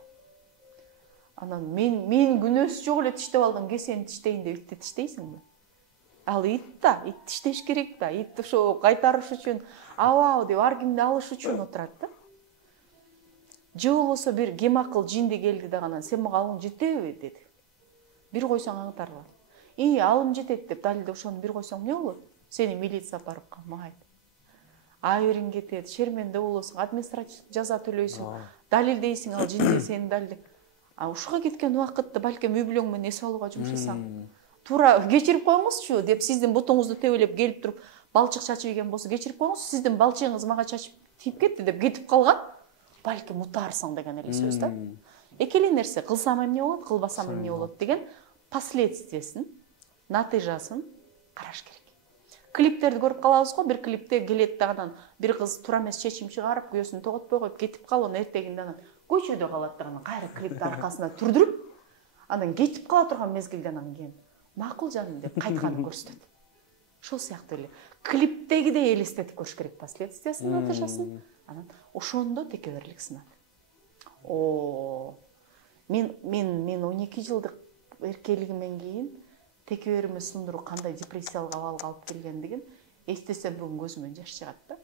Анан мен күнөөсү жок эле тиштеп алдым, ке сени тиштейин деп итти тиштейсиңби? Ал ит да, ит тиштеш керек да. Ит ошо кайтарыш үчүн, абау деп ар кимди алыш үчүн отурат да. Же болбосо бир кемакыл жинди келди дагы, сен мага алым жетеби деди. Бир койсоң аңтарбады. Алым жетет деп далилде ошону бир койсоң эмне болот? Сени милиция барып камайт. Айырың кетет, шерменде болосуң, административдик жаза төлөйсүң, далилдейсиң, ал жинди сени далилде. Ушуга кеткен убакытты балким үй бүлөң менен эс алууга жумшасаң, туура кечирип коюңузчу деп сиздин бутуңузду тебелеп келип туруп балчык чачып ийген болсо, кечирип коюңуз, сиздин балчыгыңыз мага чачып тийип кетти деп кетип калган, балким утаарсың деген эле сөз да. Эки эле нерсе, кылсам эмне болот, кылбасам эмне болот деген последствиясын, натыйжасын караш керек. Клиптерди көрүп калабыз го, бир клипте келет дагы бир кыз туура эмес чечим чыгарып, күйөөсүн тоготпой коюп кетип калып, эртегинде анан көчөдө калат дагы, кайра клипти аркасына түрдүрүп, анан кетип кала турган мезгилде анан кийин макул жаным деп кайтканын көрсөтөт. Ошол сыяктуу эле клиптегидей элестетип көрүш керек последствиясын, натыйжасын. Анан ошондо текеберлик сынат. Мен 12 жылдык эркелигимен кийин текебериме сындыруу кандай депрессиялык абалга алып келгендигин эстесем бүгүн көзүмөн жаш чыгат да.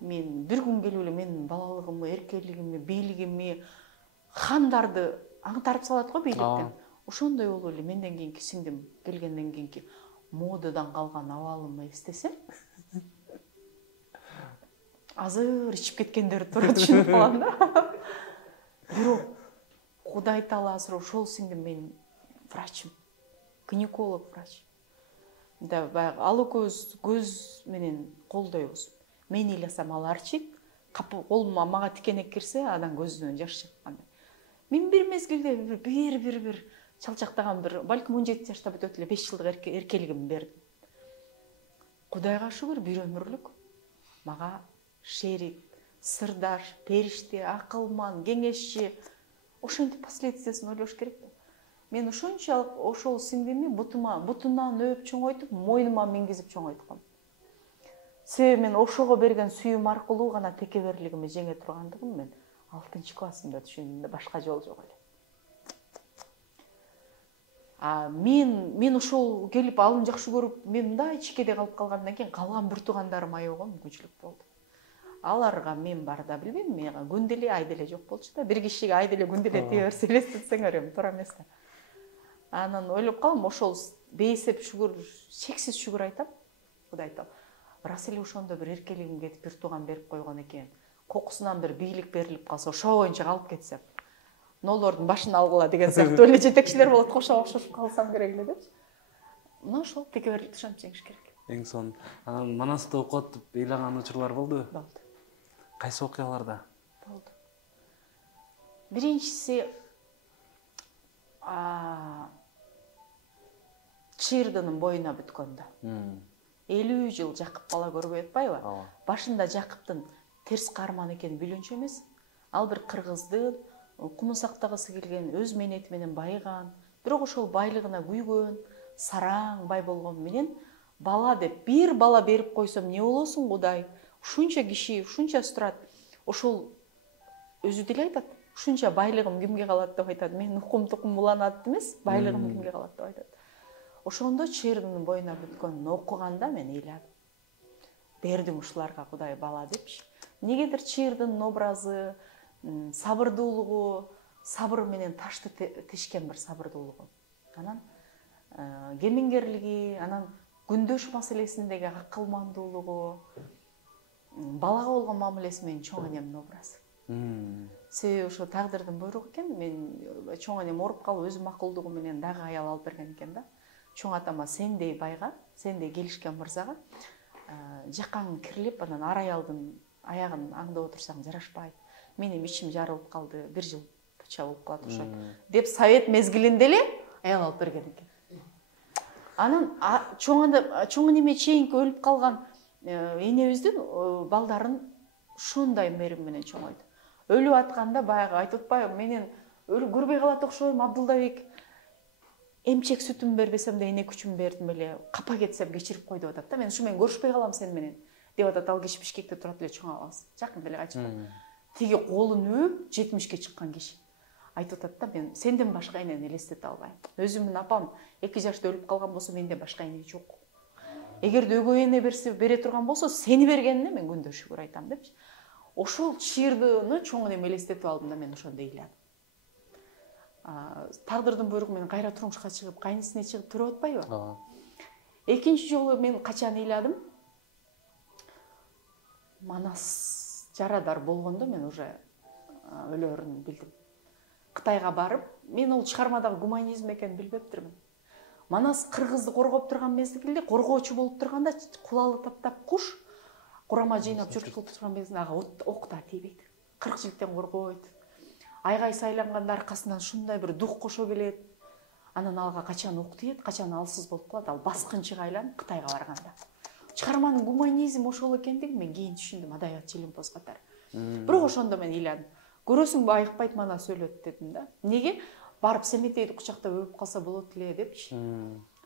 Мен бир күн келип эле менин балалыгымы, эркелигимми, бийлигимми, хандарды аңтарып салат го бийликтен. Ошондой болуп эле менден кийинки сиңдим келгенден кийинки модадан калган абалымы эстесем, азыр ичип кеткендерди туура түшүнүп калам да. Бирок Кудай таалаасы ошол сиңдим мен врачым, гинеколог врач. Да баягы ал экөөбүз көз менен колдойбуз. Мен ыйласам ал арчийт, колума мага тикенек кирсе, анан көзүнөн жаш чыккандай. Мен бир мезгилде бир чалчактаган балким 17 жашта бүтөт эле 5 жылдык эркелигимди бердим. Кудайга шүгүр бир өмүрлүк мага шерик, сырдаш, периште, акылман, кеңешчи, ошентип последствиясын ойлош керек да. Мен ошончолук ошол сиңдимди бутунан өп чоңойтуп, мойнума мингизип чоңойтком. Себеби мен ошого берген сүйүүм аркылуу гана текеберлигимди жеңе тургандыгын мен 6-классымда түшүндүм да, башка жол жок эле. Мен ошол келип алын жакшы көрүп, мен мындай чикеде калып калгандан кийин калган бір туугандарым аягого мүмкүнчүлүк болду. Аларга мен бар да билбейм, мага күндө эле айда эле жок болчу да. Бир кишиге айда эле күндө эле тие берсе элестетсеңер эми туура эмес да. Анан ойлоп калам, ошол бейсеп шүгүр, чексиз шүгүр айтам. Кудай айтам. Рас эле ошондо бир эркелигим кетип, бир тууган берип койгон экен. Кокусунан бир бийлик берилип калса, ошо боюнча калып кетсем, нолордун башын алгыла деген сыяктуу эле жетекчилер болот, кошо окшошуп калсам керек эле депчи. Мына ошол текеберликти ошентип жеңиш керек. Эң сонун. Анан Манасты окуп атып ыйлаган учурлар болдубу? Болду. Кайсы окуяларда? Болду. Биринчиси Чирдынын боюна бүткөндө. 50 жыл Жакып бала көрбөй атпайбы? Башында Жакыптын терс каарман экени билүүнчө эмес. Ал бир кыргыздын кумун сактагысы келген, өз менети менен байыган, бирок ошол байлыгына күйгөн, сараң бай болгон менен бала деп бир бала берип койсом не болосуң Кудай? Ушунча киши, ушунча турат. Ошол өзү деле айтат. Ушунча байлыгым кимге калат деп айтат. Мен укум тукум уланат эмес, байлыгым кимге калат деп айтат. Ошондо Чирдынын боюна бүткөнүн окуганда мен ыйладым. Бердиң ушуларга Кудай бала депчи. Негедир Чирдынын образы, сабырдуулугу, сабыр менен ташты тешкен бир сабырдуулугу. Анан кемингерлиги, анан күндөш маселесиндеги акылмандуулугу, балага болгон мамилеси менин чоң энемдин образы. Себеби ошо тагдырдын буйругу экен. Мен чоң энем ооруп калып, өзү макулдугу менен дагы аял алып берген экен да. Чоң атама сендей байга, сендей келишкен мырзага жакаң кирлеп, анан ар аялдын аягын аңдап отурсаң жарашпайт. Менин ичим жарылып калды, 1 жыл пача болуп калат ошо. Деп совет мезгилинде эле аял алып берген экен. Анан чоң неме чейинки өлүп калган энебиздин балдарын ушундай мээрим менен чоңойду. Өлүп атканда баягы айтып атпайбы, менен көрбөй калат окшойм, Абдулдабек эмчек сүтүм бербесем да эне күчүм бердим эле, капа кетсем кечирип кой деп атат да. Мен ушу менен көрүшпөй калам сен менен деп атат. Ал киши Бишкекте турат эле, чоң абасы. Жакында эле кайтып калды. Тиги колун өп 70ке чыккан киши айтып атат да, мен сенден башка энени элестете албайм. Өзүмдүн апам 2 жашта өлүп калган болсо, менде башка эне жок. Эгерде өгөй эне бере турган болсо, сени бергенине мен күндө шүгүр айтам депчи. Ошол Чирдыны чоң энем элестетип алдым да, мен ошондо ыйладым. Тагдырдын буйругу менен кайра турмушка чыгып, кайнысына чыгып туруп атпайбы? Экинчи жолу мен качан ыйладым? Манас жарадар болгондо мен уже өлөрүн билдим. Кытайга барып, мен ол чыгармадагы гуманизм экенин билбептирмин. Манас кыргызды коргоп турган мезгилде, коргоочу болуп турганда, кулалы таптап куш курама жыйнап журт кылып турган мезгилде ага ок да тийбейт. 40 жылден коргойт. Айгай сайланганда аркасынан шундай бир дух кошо келет. Анан алга качан ок тиет, качан алсыз болуп калат, ал баскынчыга айланып Кытайга барганда. Чыгарманын гуманизм ошол экендигин мен кийин түшүндүм, адабият Челимпоз катары. Бирок ошондо мен ыйладым. Көрөсүңбү, айыкпайт мана сөйлөт дедим да. Неге? Барып Семетейди кучактап өпүп калса болот эле депчи.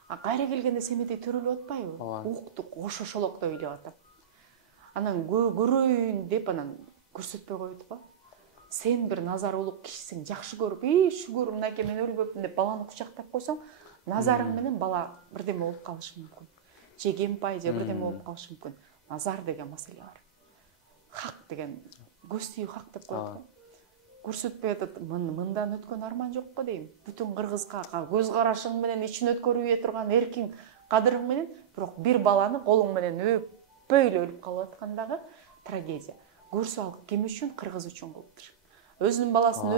Кайра келгенде Семетей төрөлүп атпайбы? Уктук, ошо шолокто ыйлап атам. Анан көрөйүн деп анан көрсөтпөй коюп атпа. сен бір назар улук кишисиң, жакшы көрүп, шүгүр мынакей мен өлбөпмүн деп баланы кучактап койсоң, назарың менен бала бирдеме болуп калышы мүмкүн. Же кемпай, же бирдеме болуп калышы мүмкүн. Назар деген маселе бар. Хак деген, көз тиүү хак деп коет го. Көрсөтпөй атат, мындан өткөн арман жок го дейм. Бүтүн кыргызга көз карашың менен ичин өткөрүп турган эркиң, кадырың менен, бирок бир баланы колуң менен өппөй эле өлүп калып аткандагы трагедия. Көрсө ал ким үчүн? Кыргыз үчүн болуптур. Өзүнүн баласын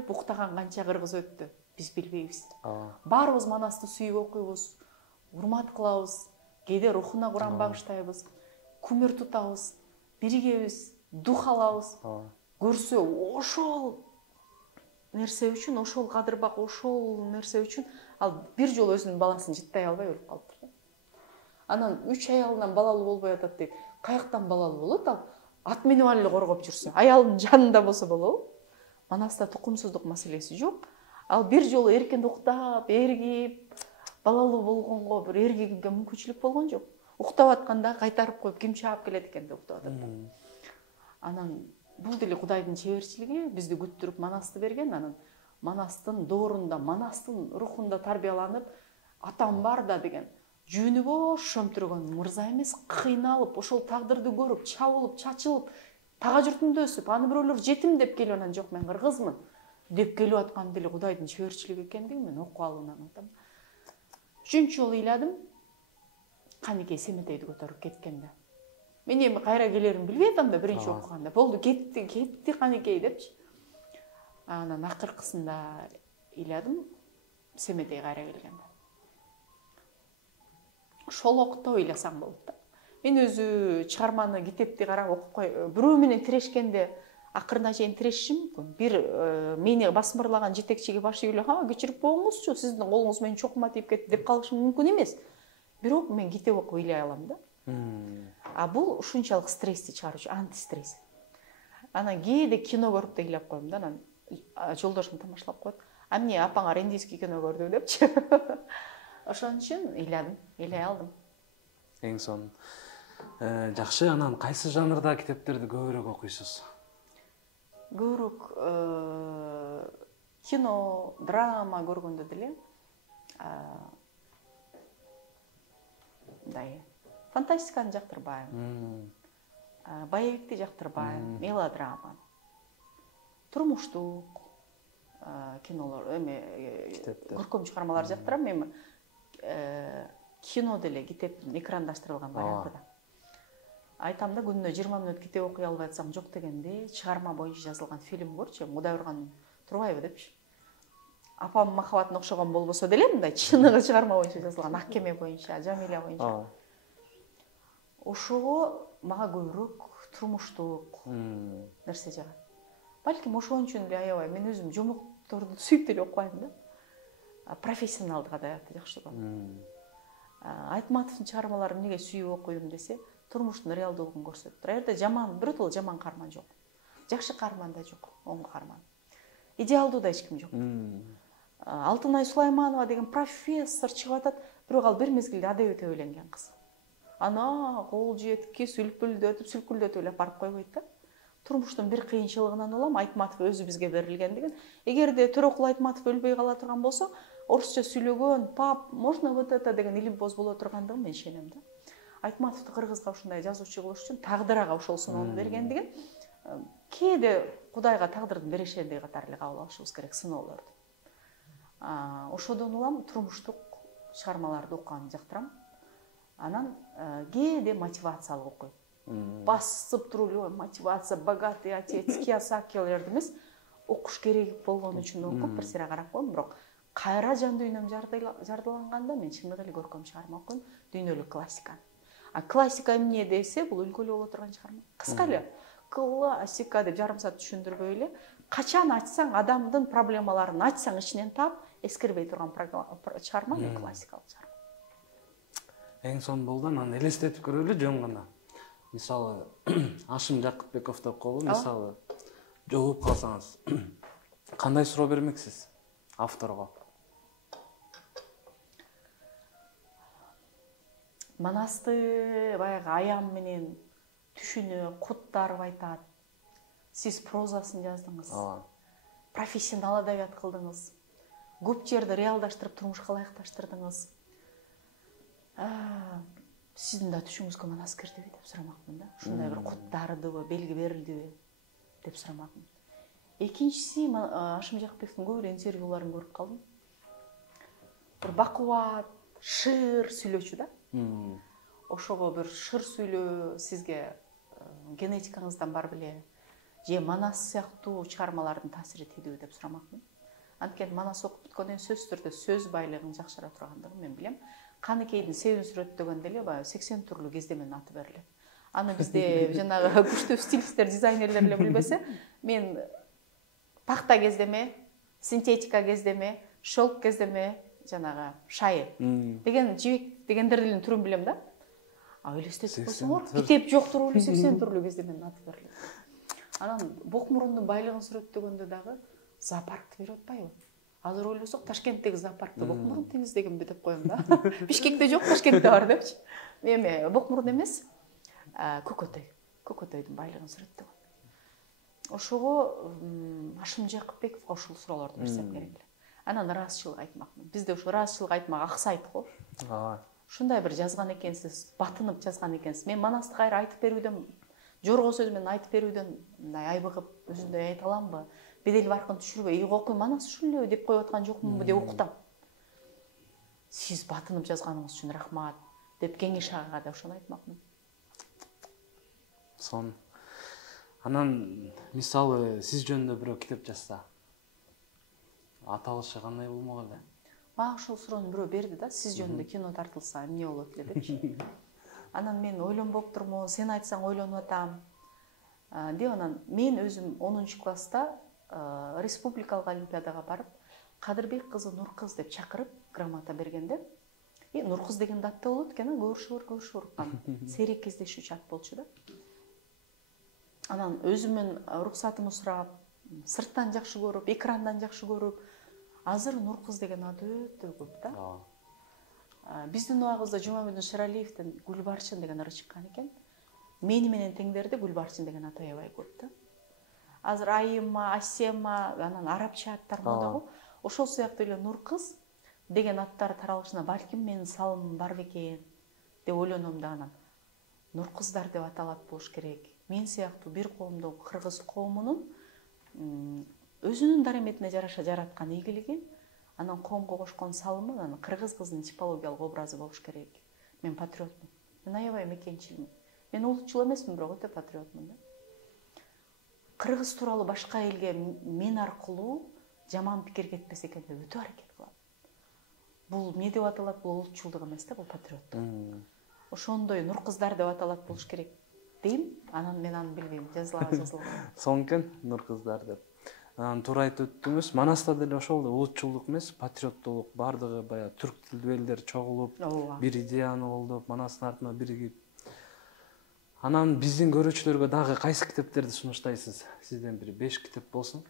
өп уктаган канча кыргыз өттү, биз билбейбиз. Баарыбыз Манасты сүйүп окуйбуз, урмат кылабыз, кээде рухуна Куран багыштайбыз, күмүр тутабыз, биригебиз, дух алабыз. Көрсө ошол нерсе үчүн, ошол кадырбак, ошол нерсе үчүн ал бир жолу өзүнүн баласын жыттай албай өлүп калыптыр. Анан 3 аялынан балалуу болбой атат дейт. Каяктан балалуу болот ал? Ат минип эле коргоп жүрсө, аялдын жанында болсо болобу? Манаста тукумсуздук маселеси жок. Ал бир жолу эркин уктап, эргип, балалуу болгонго бир эргигенге мүмкүнчүлүк болгон жок. Уктап атканда кайтарып коюп, ким чаап келет экен деп уктап атат. Анан бул деле Кудайдын чеберчилиги, бизди күттүрүп Манасты берген. Анан Манастын доорунда, Манастын рухунда тарбияланып, атам бар да деген жүүнү бош шөмтүргөн мырза эмес, кыйналып, ошол тагдырды көрүп, чабылып, чачылып, тага журтунда өсүп, аны бирөөлөр жетим деп келип анан жок мен кыргызмын деп келип аткан деле Кудайдын чеберчилиги экендигин мен окуп алуунан атам. 3-чү жолу ыйладым, канекей Семетейди көтөрүп кеткенде. Мен эми кайра келерин билбей атам да биринчи окуганда. Болду, кетти канекей депчи. Анан акыркысында ыйладым, Семетей кайра келгенде. Ошол окутта ыйласаң болот да. Мен өзү чыгарманы, китепти карап окуп кой, бирөө менен тирешкенде акырына чейин тирешишим мүмкүн. Бир мени басмырлаган жетекчиге баш ийип эле, кечирип коюңузчу, сиздин колуңуз менин чокума тийип кетти деп калышым мүмкүн эмес. Бирок мен китеп окуп ыйлай алам да. А бул ушунчалык стрессти чыгарчу, антистресс. Анан кээде кино көрүп да ыйлап коем да, анан жолдошум тамашалап коет. А эмне апаңар индийский кино көрдү депчи. Ошон үчүн ыйладым, ыйлай алдым. Эң сонун. Жакшы, анан кайсы жанрда китептерди көбүрөөк окуйсуз? Көбүрөөк кино, драма көргөндө деле мындай фантастиканы жактырбайм. Боевикти жактырбайм, мелодрама. Турмуштук кинолор, көркөм чыгармалар жактырам. Эми кино деле китептин экрандаштырылган вариантыда. Айтам да, күнүнө 20 мүнөт китеп окуй албай атсам жок дегенде, чыгарма боюнча жазылган фильм көрчү, Кудай урган турбайбы депчи. Апам махабатын окшогон болбосо деле, мындай чыныгы чыгарма боюнча жазылган, Ак кеме боюнча, Жамиля боюнча. Ошого мага көбүрөөк турмуштук нерсе жагат. Балким ошон үчүн эле аябай мен өзүм жомокторду сүйүп деле окубайм да. Профессионалдык адабиятты жакшы көрөм. Айтматовдун чыгармаларын эмнеге сүйүп окуйм десе, турмуштун реалдуулугун көрсөтүп тур. Аерде жаман, биротоло жаман каарман жок. Жакшы каарман да жок, оңго каарман. Идеалдуу да эч ким жок. Алтынай Сулайманова деген профессор чыгып атат, бирок ал бир мезгилде адабият өбөлөнген кыз. Ана кол жетки сүлкүлдөтүп эле барып койбойт да. Турмуштун бир кыйынчылыгынан улам Айтматов өзү бизге берилген деген. Эгерде Төрөкул Айтматов өлбөй кала турган болсо, орусча сүйлөгөн, пап, можно вот это деген илимпоз боло тургандыгын мен ишенем да. Айтматовду кыргызга ушундай жазуучу кылыш үчүн тагдырга ошол сыноону бергендигин кээде Кудайга тагдырдын берешендиги катары эле кабыл алышыбыз керек сыноолорду. Ошодон улам турмуштук чыгармаларды окуганды жактырам. Анан кээде мотивациялык окуйм. Басып туруп мотивация, богатый отец, Кийосакилерди эмес, окуш керек болгон үчүн окуп бир сыйра карап коем, бирок кайра жан дүйнөм жардыланганда мен чындык эле көркөм чыгарма окуйм, дүйнөлүк классиканы. Классика эмне десе, бул өлкөлүү боло турган чыгарма. Кыска эле классика деп жарым саат түшүндүрбөй эле, качан ачсаң адамдын проблемаларын ачсаң ичинен таап, эскербей турган чыгарма классикалык чыгарма. Эң сонун болду, анан элестетип көрөлү жөн гана. Мисалы, Ашим Жакытбеков деп коебу, мисалы, жолугуп калсаңыз, кандай суроо бермексиз авторго? Манасты баягы аям менен түшүнө, куттарып айтат. сиз прозасын жаздыңыз, ооба, профессионал адабият кылдыңыз, көп жерди реалдаштырып турмушка ылайыкташтырдыңыз. Сиздин да түшүңүзгө манас кирдиби деп сурамакмын да. Ушундай бир кут дарыдыбы, белги берилдиби деп сурамакмын. Экинчиси, Ашым Жакыпбековдун көп эле интервьюларын көрүп калдым. Бир бакубат, шыр сүйлөөчү да. Ошого бир шыр сүйлөө сизге генетикаңыздан бар беле, же Манас сыяктуу чыгармалардын таасири тийдиби деп сурамакмын. Анткени Манас окуп бүткөндөн сөзсүз түрдө сөз байлыгын жакшыра тургандыгын мен билем. Каныкейдин Себин сүрөттөгөндө эле баягы 80 түрлүү кездеменин аты берилет. Аны бизде жанагы күчтүү стилисттер, дизайнерлер эле билбесе, мен пахта кездеме, синтетика кездеме, шелк кездеме, жанагы шайы деген жибек дегендердин түрүн билем да. Элестетип койсоңор, китеп жоктур эле 80 түрлүү кездеменин аты берилет. Анан бок мурундун байлыгын сүрөттөгөндө дагы зоопаркты берип атпайбы? Азыр ойлосок, Ташкенттеги зоопаркты бок мурун теңиздегенби деп коем да. Бишкекте жок, Ташкентте бар депчи. Эми бок мурун эмес, көкөтөйдүн байлыгын сүрөттөгөн. Ошого Ашым Жакыпбековго ушул суроолорду берсем керек эле. Анан ыраазычылык айтмакмын. Бизде ушу ыраазычылык айтмак аксайт го. ооба. Ушундай бир жазган экенсиз, батынып жазган экенсиз. Мен Манасты кайра айтып берүүдөн, жорго сөз менен айтып берүүдөн мындай айбыгып өзүндөй айта аламбы? Бедел баркын түшүрбөй, окуй Манас ушул эле деп коюп аткан жокмунбу деп укутам. Сиз батынып жазганыңыз үчүн рахмат деп Кеңеш агага да ошону айтмакмын. Сон. Анан мисалы сиз жөнүндө бирөө китеп жазса, аталышы кандай болмок эле? Мага ушул суроону бирөө берди да, сиз жөнүндө кино тартылса эмне болот эле депчи. Анан мен ойлонбоп турмун, сен айтсаң ойлонуп атам. Деп анан мен өзүм 10 класста республикалык олимпиадага барып, Кадырбек кызы Нуркыз деп чакырып грамота бергенде, Нуркыз деген да атта болот экен, көрүшүп уркан. Сейрек кездешүүчү ат болчу да. Анан өзүмдүн уруксатымды сурап, сырттан жакшы көрүп, экрандан жакшы көрүп, азыр Нуркыз деген ат өтө көп да. Биздин убагыбызда Жумабек Шыралиевдин Гүлбарчын деген ыры чыккан экен. Мени менен теңдерде Гүлбарчын деген ат аябай көп да. Азыр Айыма, Асема, анан арабча аттар модагы. Ошол сыяктуу эле Нуркыз деген аттар таралышына балким менин салымым бар бекен деп ойлоном да. Анан Нуркыздар деп аталат болуш керек. Мен сыяктуу бир коомдун, кыргыз коомунун өзүнүн дараметине жараша жараткан ийгилиги, анан коомго кошкон салымы, анан кыргыз кызынын типологиялык образы болуш керек. Мен патриотмун. Мен аябай мекенчилмин. Мен улутчул эмесмин, бирок өтө патриотмун да. Кыргыз тууралуу башка элге мен аркылуу жаман пикир кетпесе экен деп өтө аракет кылам. Бул эмне деп аталат? Бул улутчулдук эмес да, бул патриоттук. Ошондой Нуркыздар деп аталат болуш керек дейм. Анан мен аны билбейм, жазылабы. Сонун экен Нуркыздар деп. Туура айтып өттүңүз. Манаста деле ошол эле улутчулдук эмес, патриоттулук бардыгы баягы түрк тилдүү элдер чогулуп, бир идеяны колдоп, Манастын артына биригип. Анан биздин көрүүчүлөргө дагы кайсы китептерди сунуштайсыз? Сизден бир 5 китеп болсун.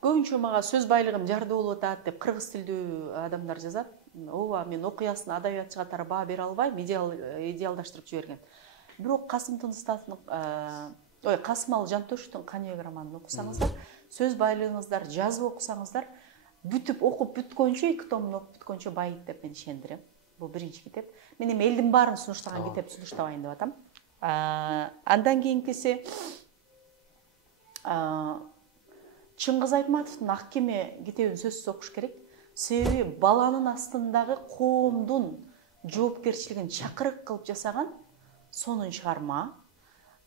Көбүнчө мага сөз байлыгым жарды болуп атат деп кыргыз тилдүү адамдар жазат. Ооба, мен окуясын адабиятчы катары баа бере албайм, идеалдаштырып жиберген. Бирок Касым Касымалы Жантөшүттүн Каныбек романын окусаңыздар, сөз байлыгыңыздар, жазып окусаңыздар, бүтүп окуп бүткөнчө, 2 томун окуп бүткөнчө байыйт деп мен ишендирем. Бул биринчи китеп. Мен эми элдин баарын сунуштаган китеп сунуштабайын деп атам. Андан кийинкиси Чыңгыз Айтматовдун Ак кеме китебин сөзсүз окуш керек. Себеби баланын астындагы коомдун жоопкерчилигин чакырык кылып жасаган сонун чыгарма.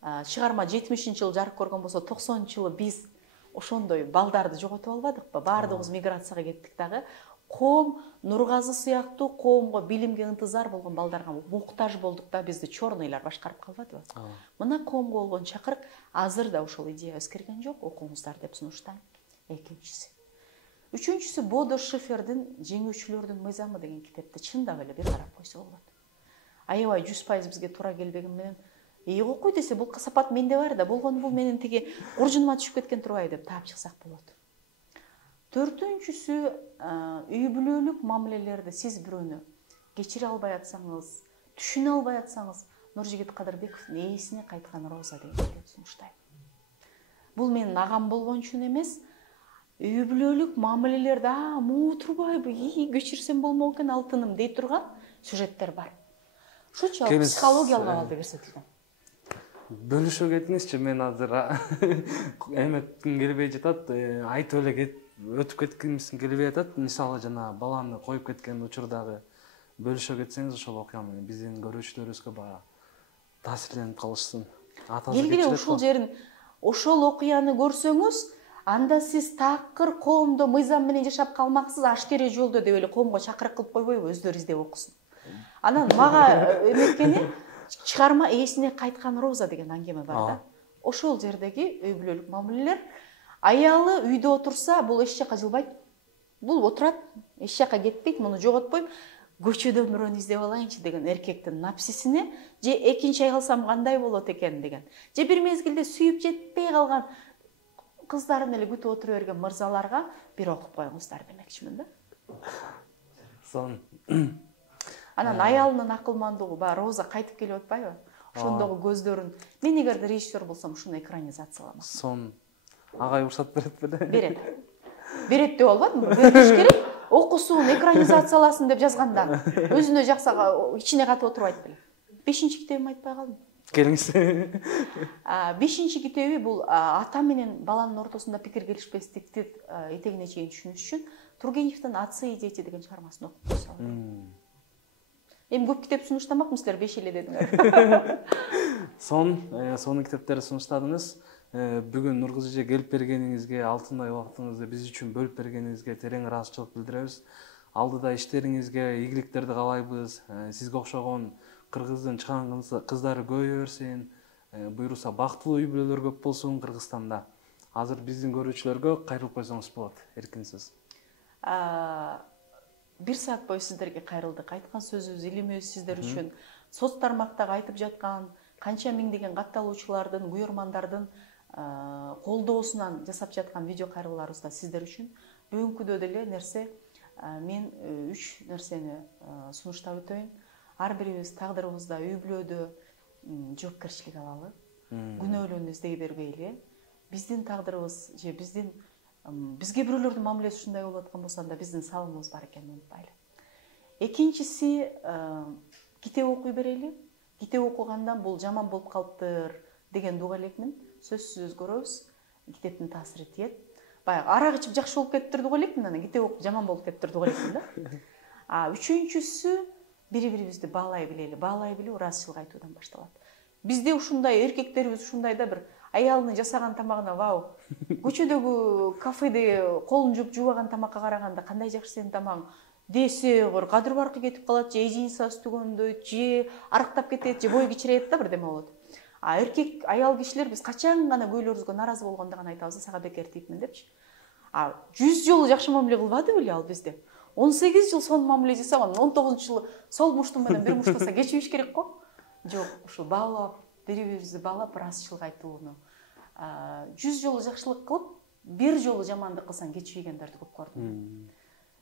Чыгарма 70-жылы жарык көргөн болсо, 90-жылы биз ошондой балдарды жоготуп албадыкпы? Баардыгыбыз миграцияга кеттик дагы. Коом Нургазы сыяктуу коомго билимге ынтызар болгон балдарга муктаж болдук да, бизди чорныйлар башкарып калбадыбы? Мына коомго болгон чакырык азыр да ошол идея өзгөргөн жок, окуңуздар деп сунуштайм. Экинчиси. Үчүнчүсү Бодо Шифердин Жеңүүчүлөрдүн мыйзамы деген китепти чындап эле бир карап койсо болот. Аябай 100% бизге туура келбеген менен, окуй десе бул касапат менде бар да, болгону бул менин тиги куржуныма түшүп кеткен турбайбы деп таап чыксак болот. Төртүнчүсү, үй бүлөлүк мамилелерди сиз бирөөнү кечире албай атсаңыз, түшүнө албай атсаңыз, Нуржигит Кадырбековдун Ээсине кайткан Роза деген китеп сунуштайм. бул менин агам болгон үчүн эмес, үй бүлөлүк мамилелерде могу турбайбы, көчүрсөм болмок экен алтыным дей турган сюжеттер бар. Ушунча психологиялык абалда көрсөтүлгөн. Бөлүшө кетиңизчи, мен азыр эметким келбей жатат, айтып эле өтүп кеткимиз келбей жатат. Мисалы жана баланы коюп кеткен учурдагы бөлүшө кетсеңиз ошол окуя менен биздин көрүүчүлөрүбүзгө баягы таасирленип калышсын. Келгиле ушул жерин, ошол окуяны көрсөңүз, анда сиз такыр коомдо мыйзам менен жашап калмаксыз, ашкере жолдо деп эле коомго чакырык кылып койбойбу, өздөрү издеп окусун. Анан мага эметкени чыгарма ээсине кайткан Роза деген аңгеме бар да. Ошол жердеги үй бүлөлүк мамилелер, аялы үйдө отурса, бул эч жака жылбайт. Бул отурат, эч жака кетпейт, муну жоготпойм. Көчөдөн бирөөнү издеп алайынчы деген эркектин напсисине, же экинчи ай калсам кандай болот экен деген, же бир мезгилде сүйүп жетпей калган кыздарын эле күтүп отура берген мырзаларга бир окуп коюңуздар демекчимин да. Сон. Анан аялынын акылмандыгы, баягы Роза кайтып келип атпайбы? Ошондогу көздөрүн, мен эгерде режиссер болсом ушуну экранизациялаймын. Сон. Агай уруксат берет беле? Берет. Берет деп албадым, бериш керек. Окусун, экранизацияласын деп жазганда, өзүнө жаксага ичине катып отурбайт беле. 5-чи китебим айтпай калдым. Келиңиз. 5-чи китеби бул ата менен баланын ортосунда пикир келишпестикти этегине чейин түшүнүш үчүн Тургеневдин «Отцы и дети» деген чыгармасын окуп көрсөм. Эми көп китеп сунуштамакмын, силер 5 эле дедиңер. Сонун китептерди сунуштадыңыз. Бүгүн Нургүл эже келип бергениңизге, алтындай убактыңызды биз үчүн бөлүп бергениңизге терең ыраазычылык билдиребиз. Алдыда иштериңизге ийгиликтерди каалайбыз. Сизге окшогон кыргыздын чыган кыздары көбөйө берсин. Буйруса бактылуу үй бүлөлөр көп болсун Кыргызстанда. Азыр биздин көрүүчүлөргө кайрылып койсоңуз болот. Эркин сөз. 1 саат бою сиздерге кайрылдык. Айткан сөзүбүз, илимибиз сиздер үчүн. Соц тармактагы айтып жаткан канча миңдеген катталуучулардын, куйөрмандардын колдоосунан жасап жаткан видео кайрылууларыбыз да сиздер үчүн. Бүгүнкүдө деле нерсе, мен 3 нерсени сунуштап өтөйүн. Ар бирибиз тагдырыбызда, үй бүлөдө жоопкерчилик алалы. Күнөөлөрүнү издей бербейли. Биздин тагдырыбыз же бизге бирөөлөрдүн мамилеси ушундай болуп аткан болсо, анда биздин салымыбыз бар экенин унутпайлы. Экинчиси, китеп окуй берели. Китеп окугандан бул жаман болуп калыптыр деген дуга элекмин. Сөзсүз көрөбүз. Китептин таасири тиет. Баягы арак ичип жакшы болуп кетиптир дуга элекмин, анан китеп окуп жаман болуп кетиптир дуга элекмин да. Үчүнчүсү, бири-бирибизди баалай билели. Баалай билүү ыраазычылык айтуудан башталат. Бизде ушундай эркектерибиз ушундай да бир аялынын жасаган тамагына вау, көчөдөгү кафеде колун жуубаган тамакка караганда кандай жакшы сенин тамагың десе, кадыр баркы кетип калат, же единицасы түгөндөйт, же арыктап кетет, же бою кичирейт да бирдеме болот. Эркек, аял кишилер биз качан гана көйлөрүбүзгө наразы болгондо гана айтабыз, сага бекер тийипмин депчи. 100 жолу жакшы мамиле кылбады беле ал бизде? 18 жыл сонун мамиле жасаган, 19-жылы сол муштум менен бир муштаса кечибиш керек го. Жок, ушул баалап, бири-бирибизди баалап ыраазычылык айтууну. 100 жолу жакшылык кылып, 1 жолу жамандык кылсаң кечибегендерди көп көрдүм.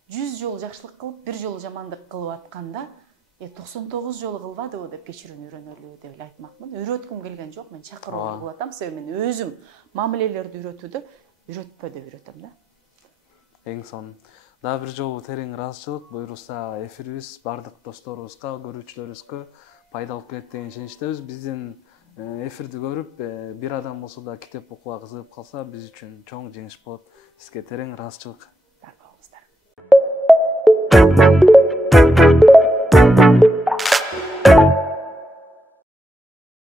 100 жолу жакшылык кылып, 1 жолу жамандык кылып атканда, 99 жолу кылбадыбы деп кечирүүнү үйрөнөлү деп эле айтмакмын. Үйрөткүм келген жок, мен чакыруу кылып атам, себеби мен өзүм мамилелерди үйрөтүүдө үйрөтпө деп үйрөтөм да. Эң сонун. Дагы бир жолу терең ыраазычылык, буйруса эфирибиз бардык досторубузга, көрүүчүлөрүбүзгө пайда алып келет деген ишеничтебиз. Биздин эфирди көрүп, бир адам болсо да китеп окууга кызыгып калса, биз үчүн чоң жеңиш болот. Сизге терең ыраазычылык.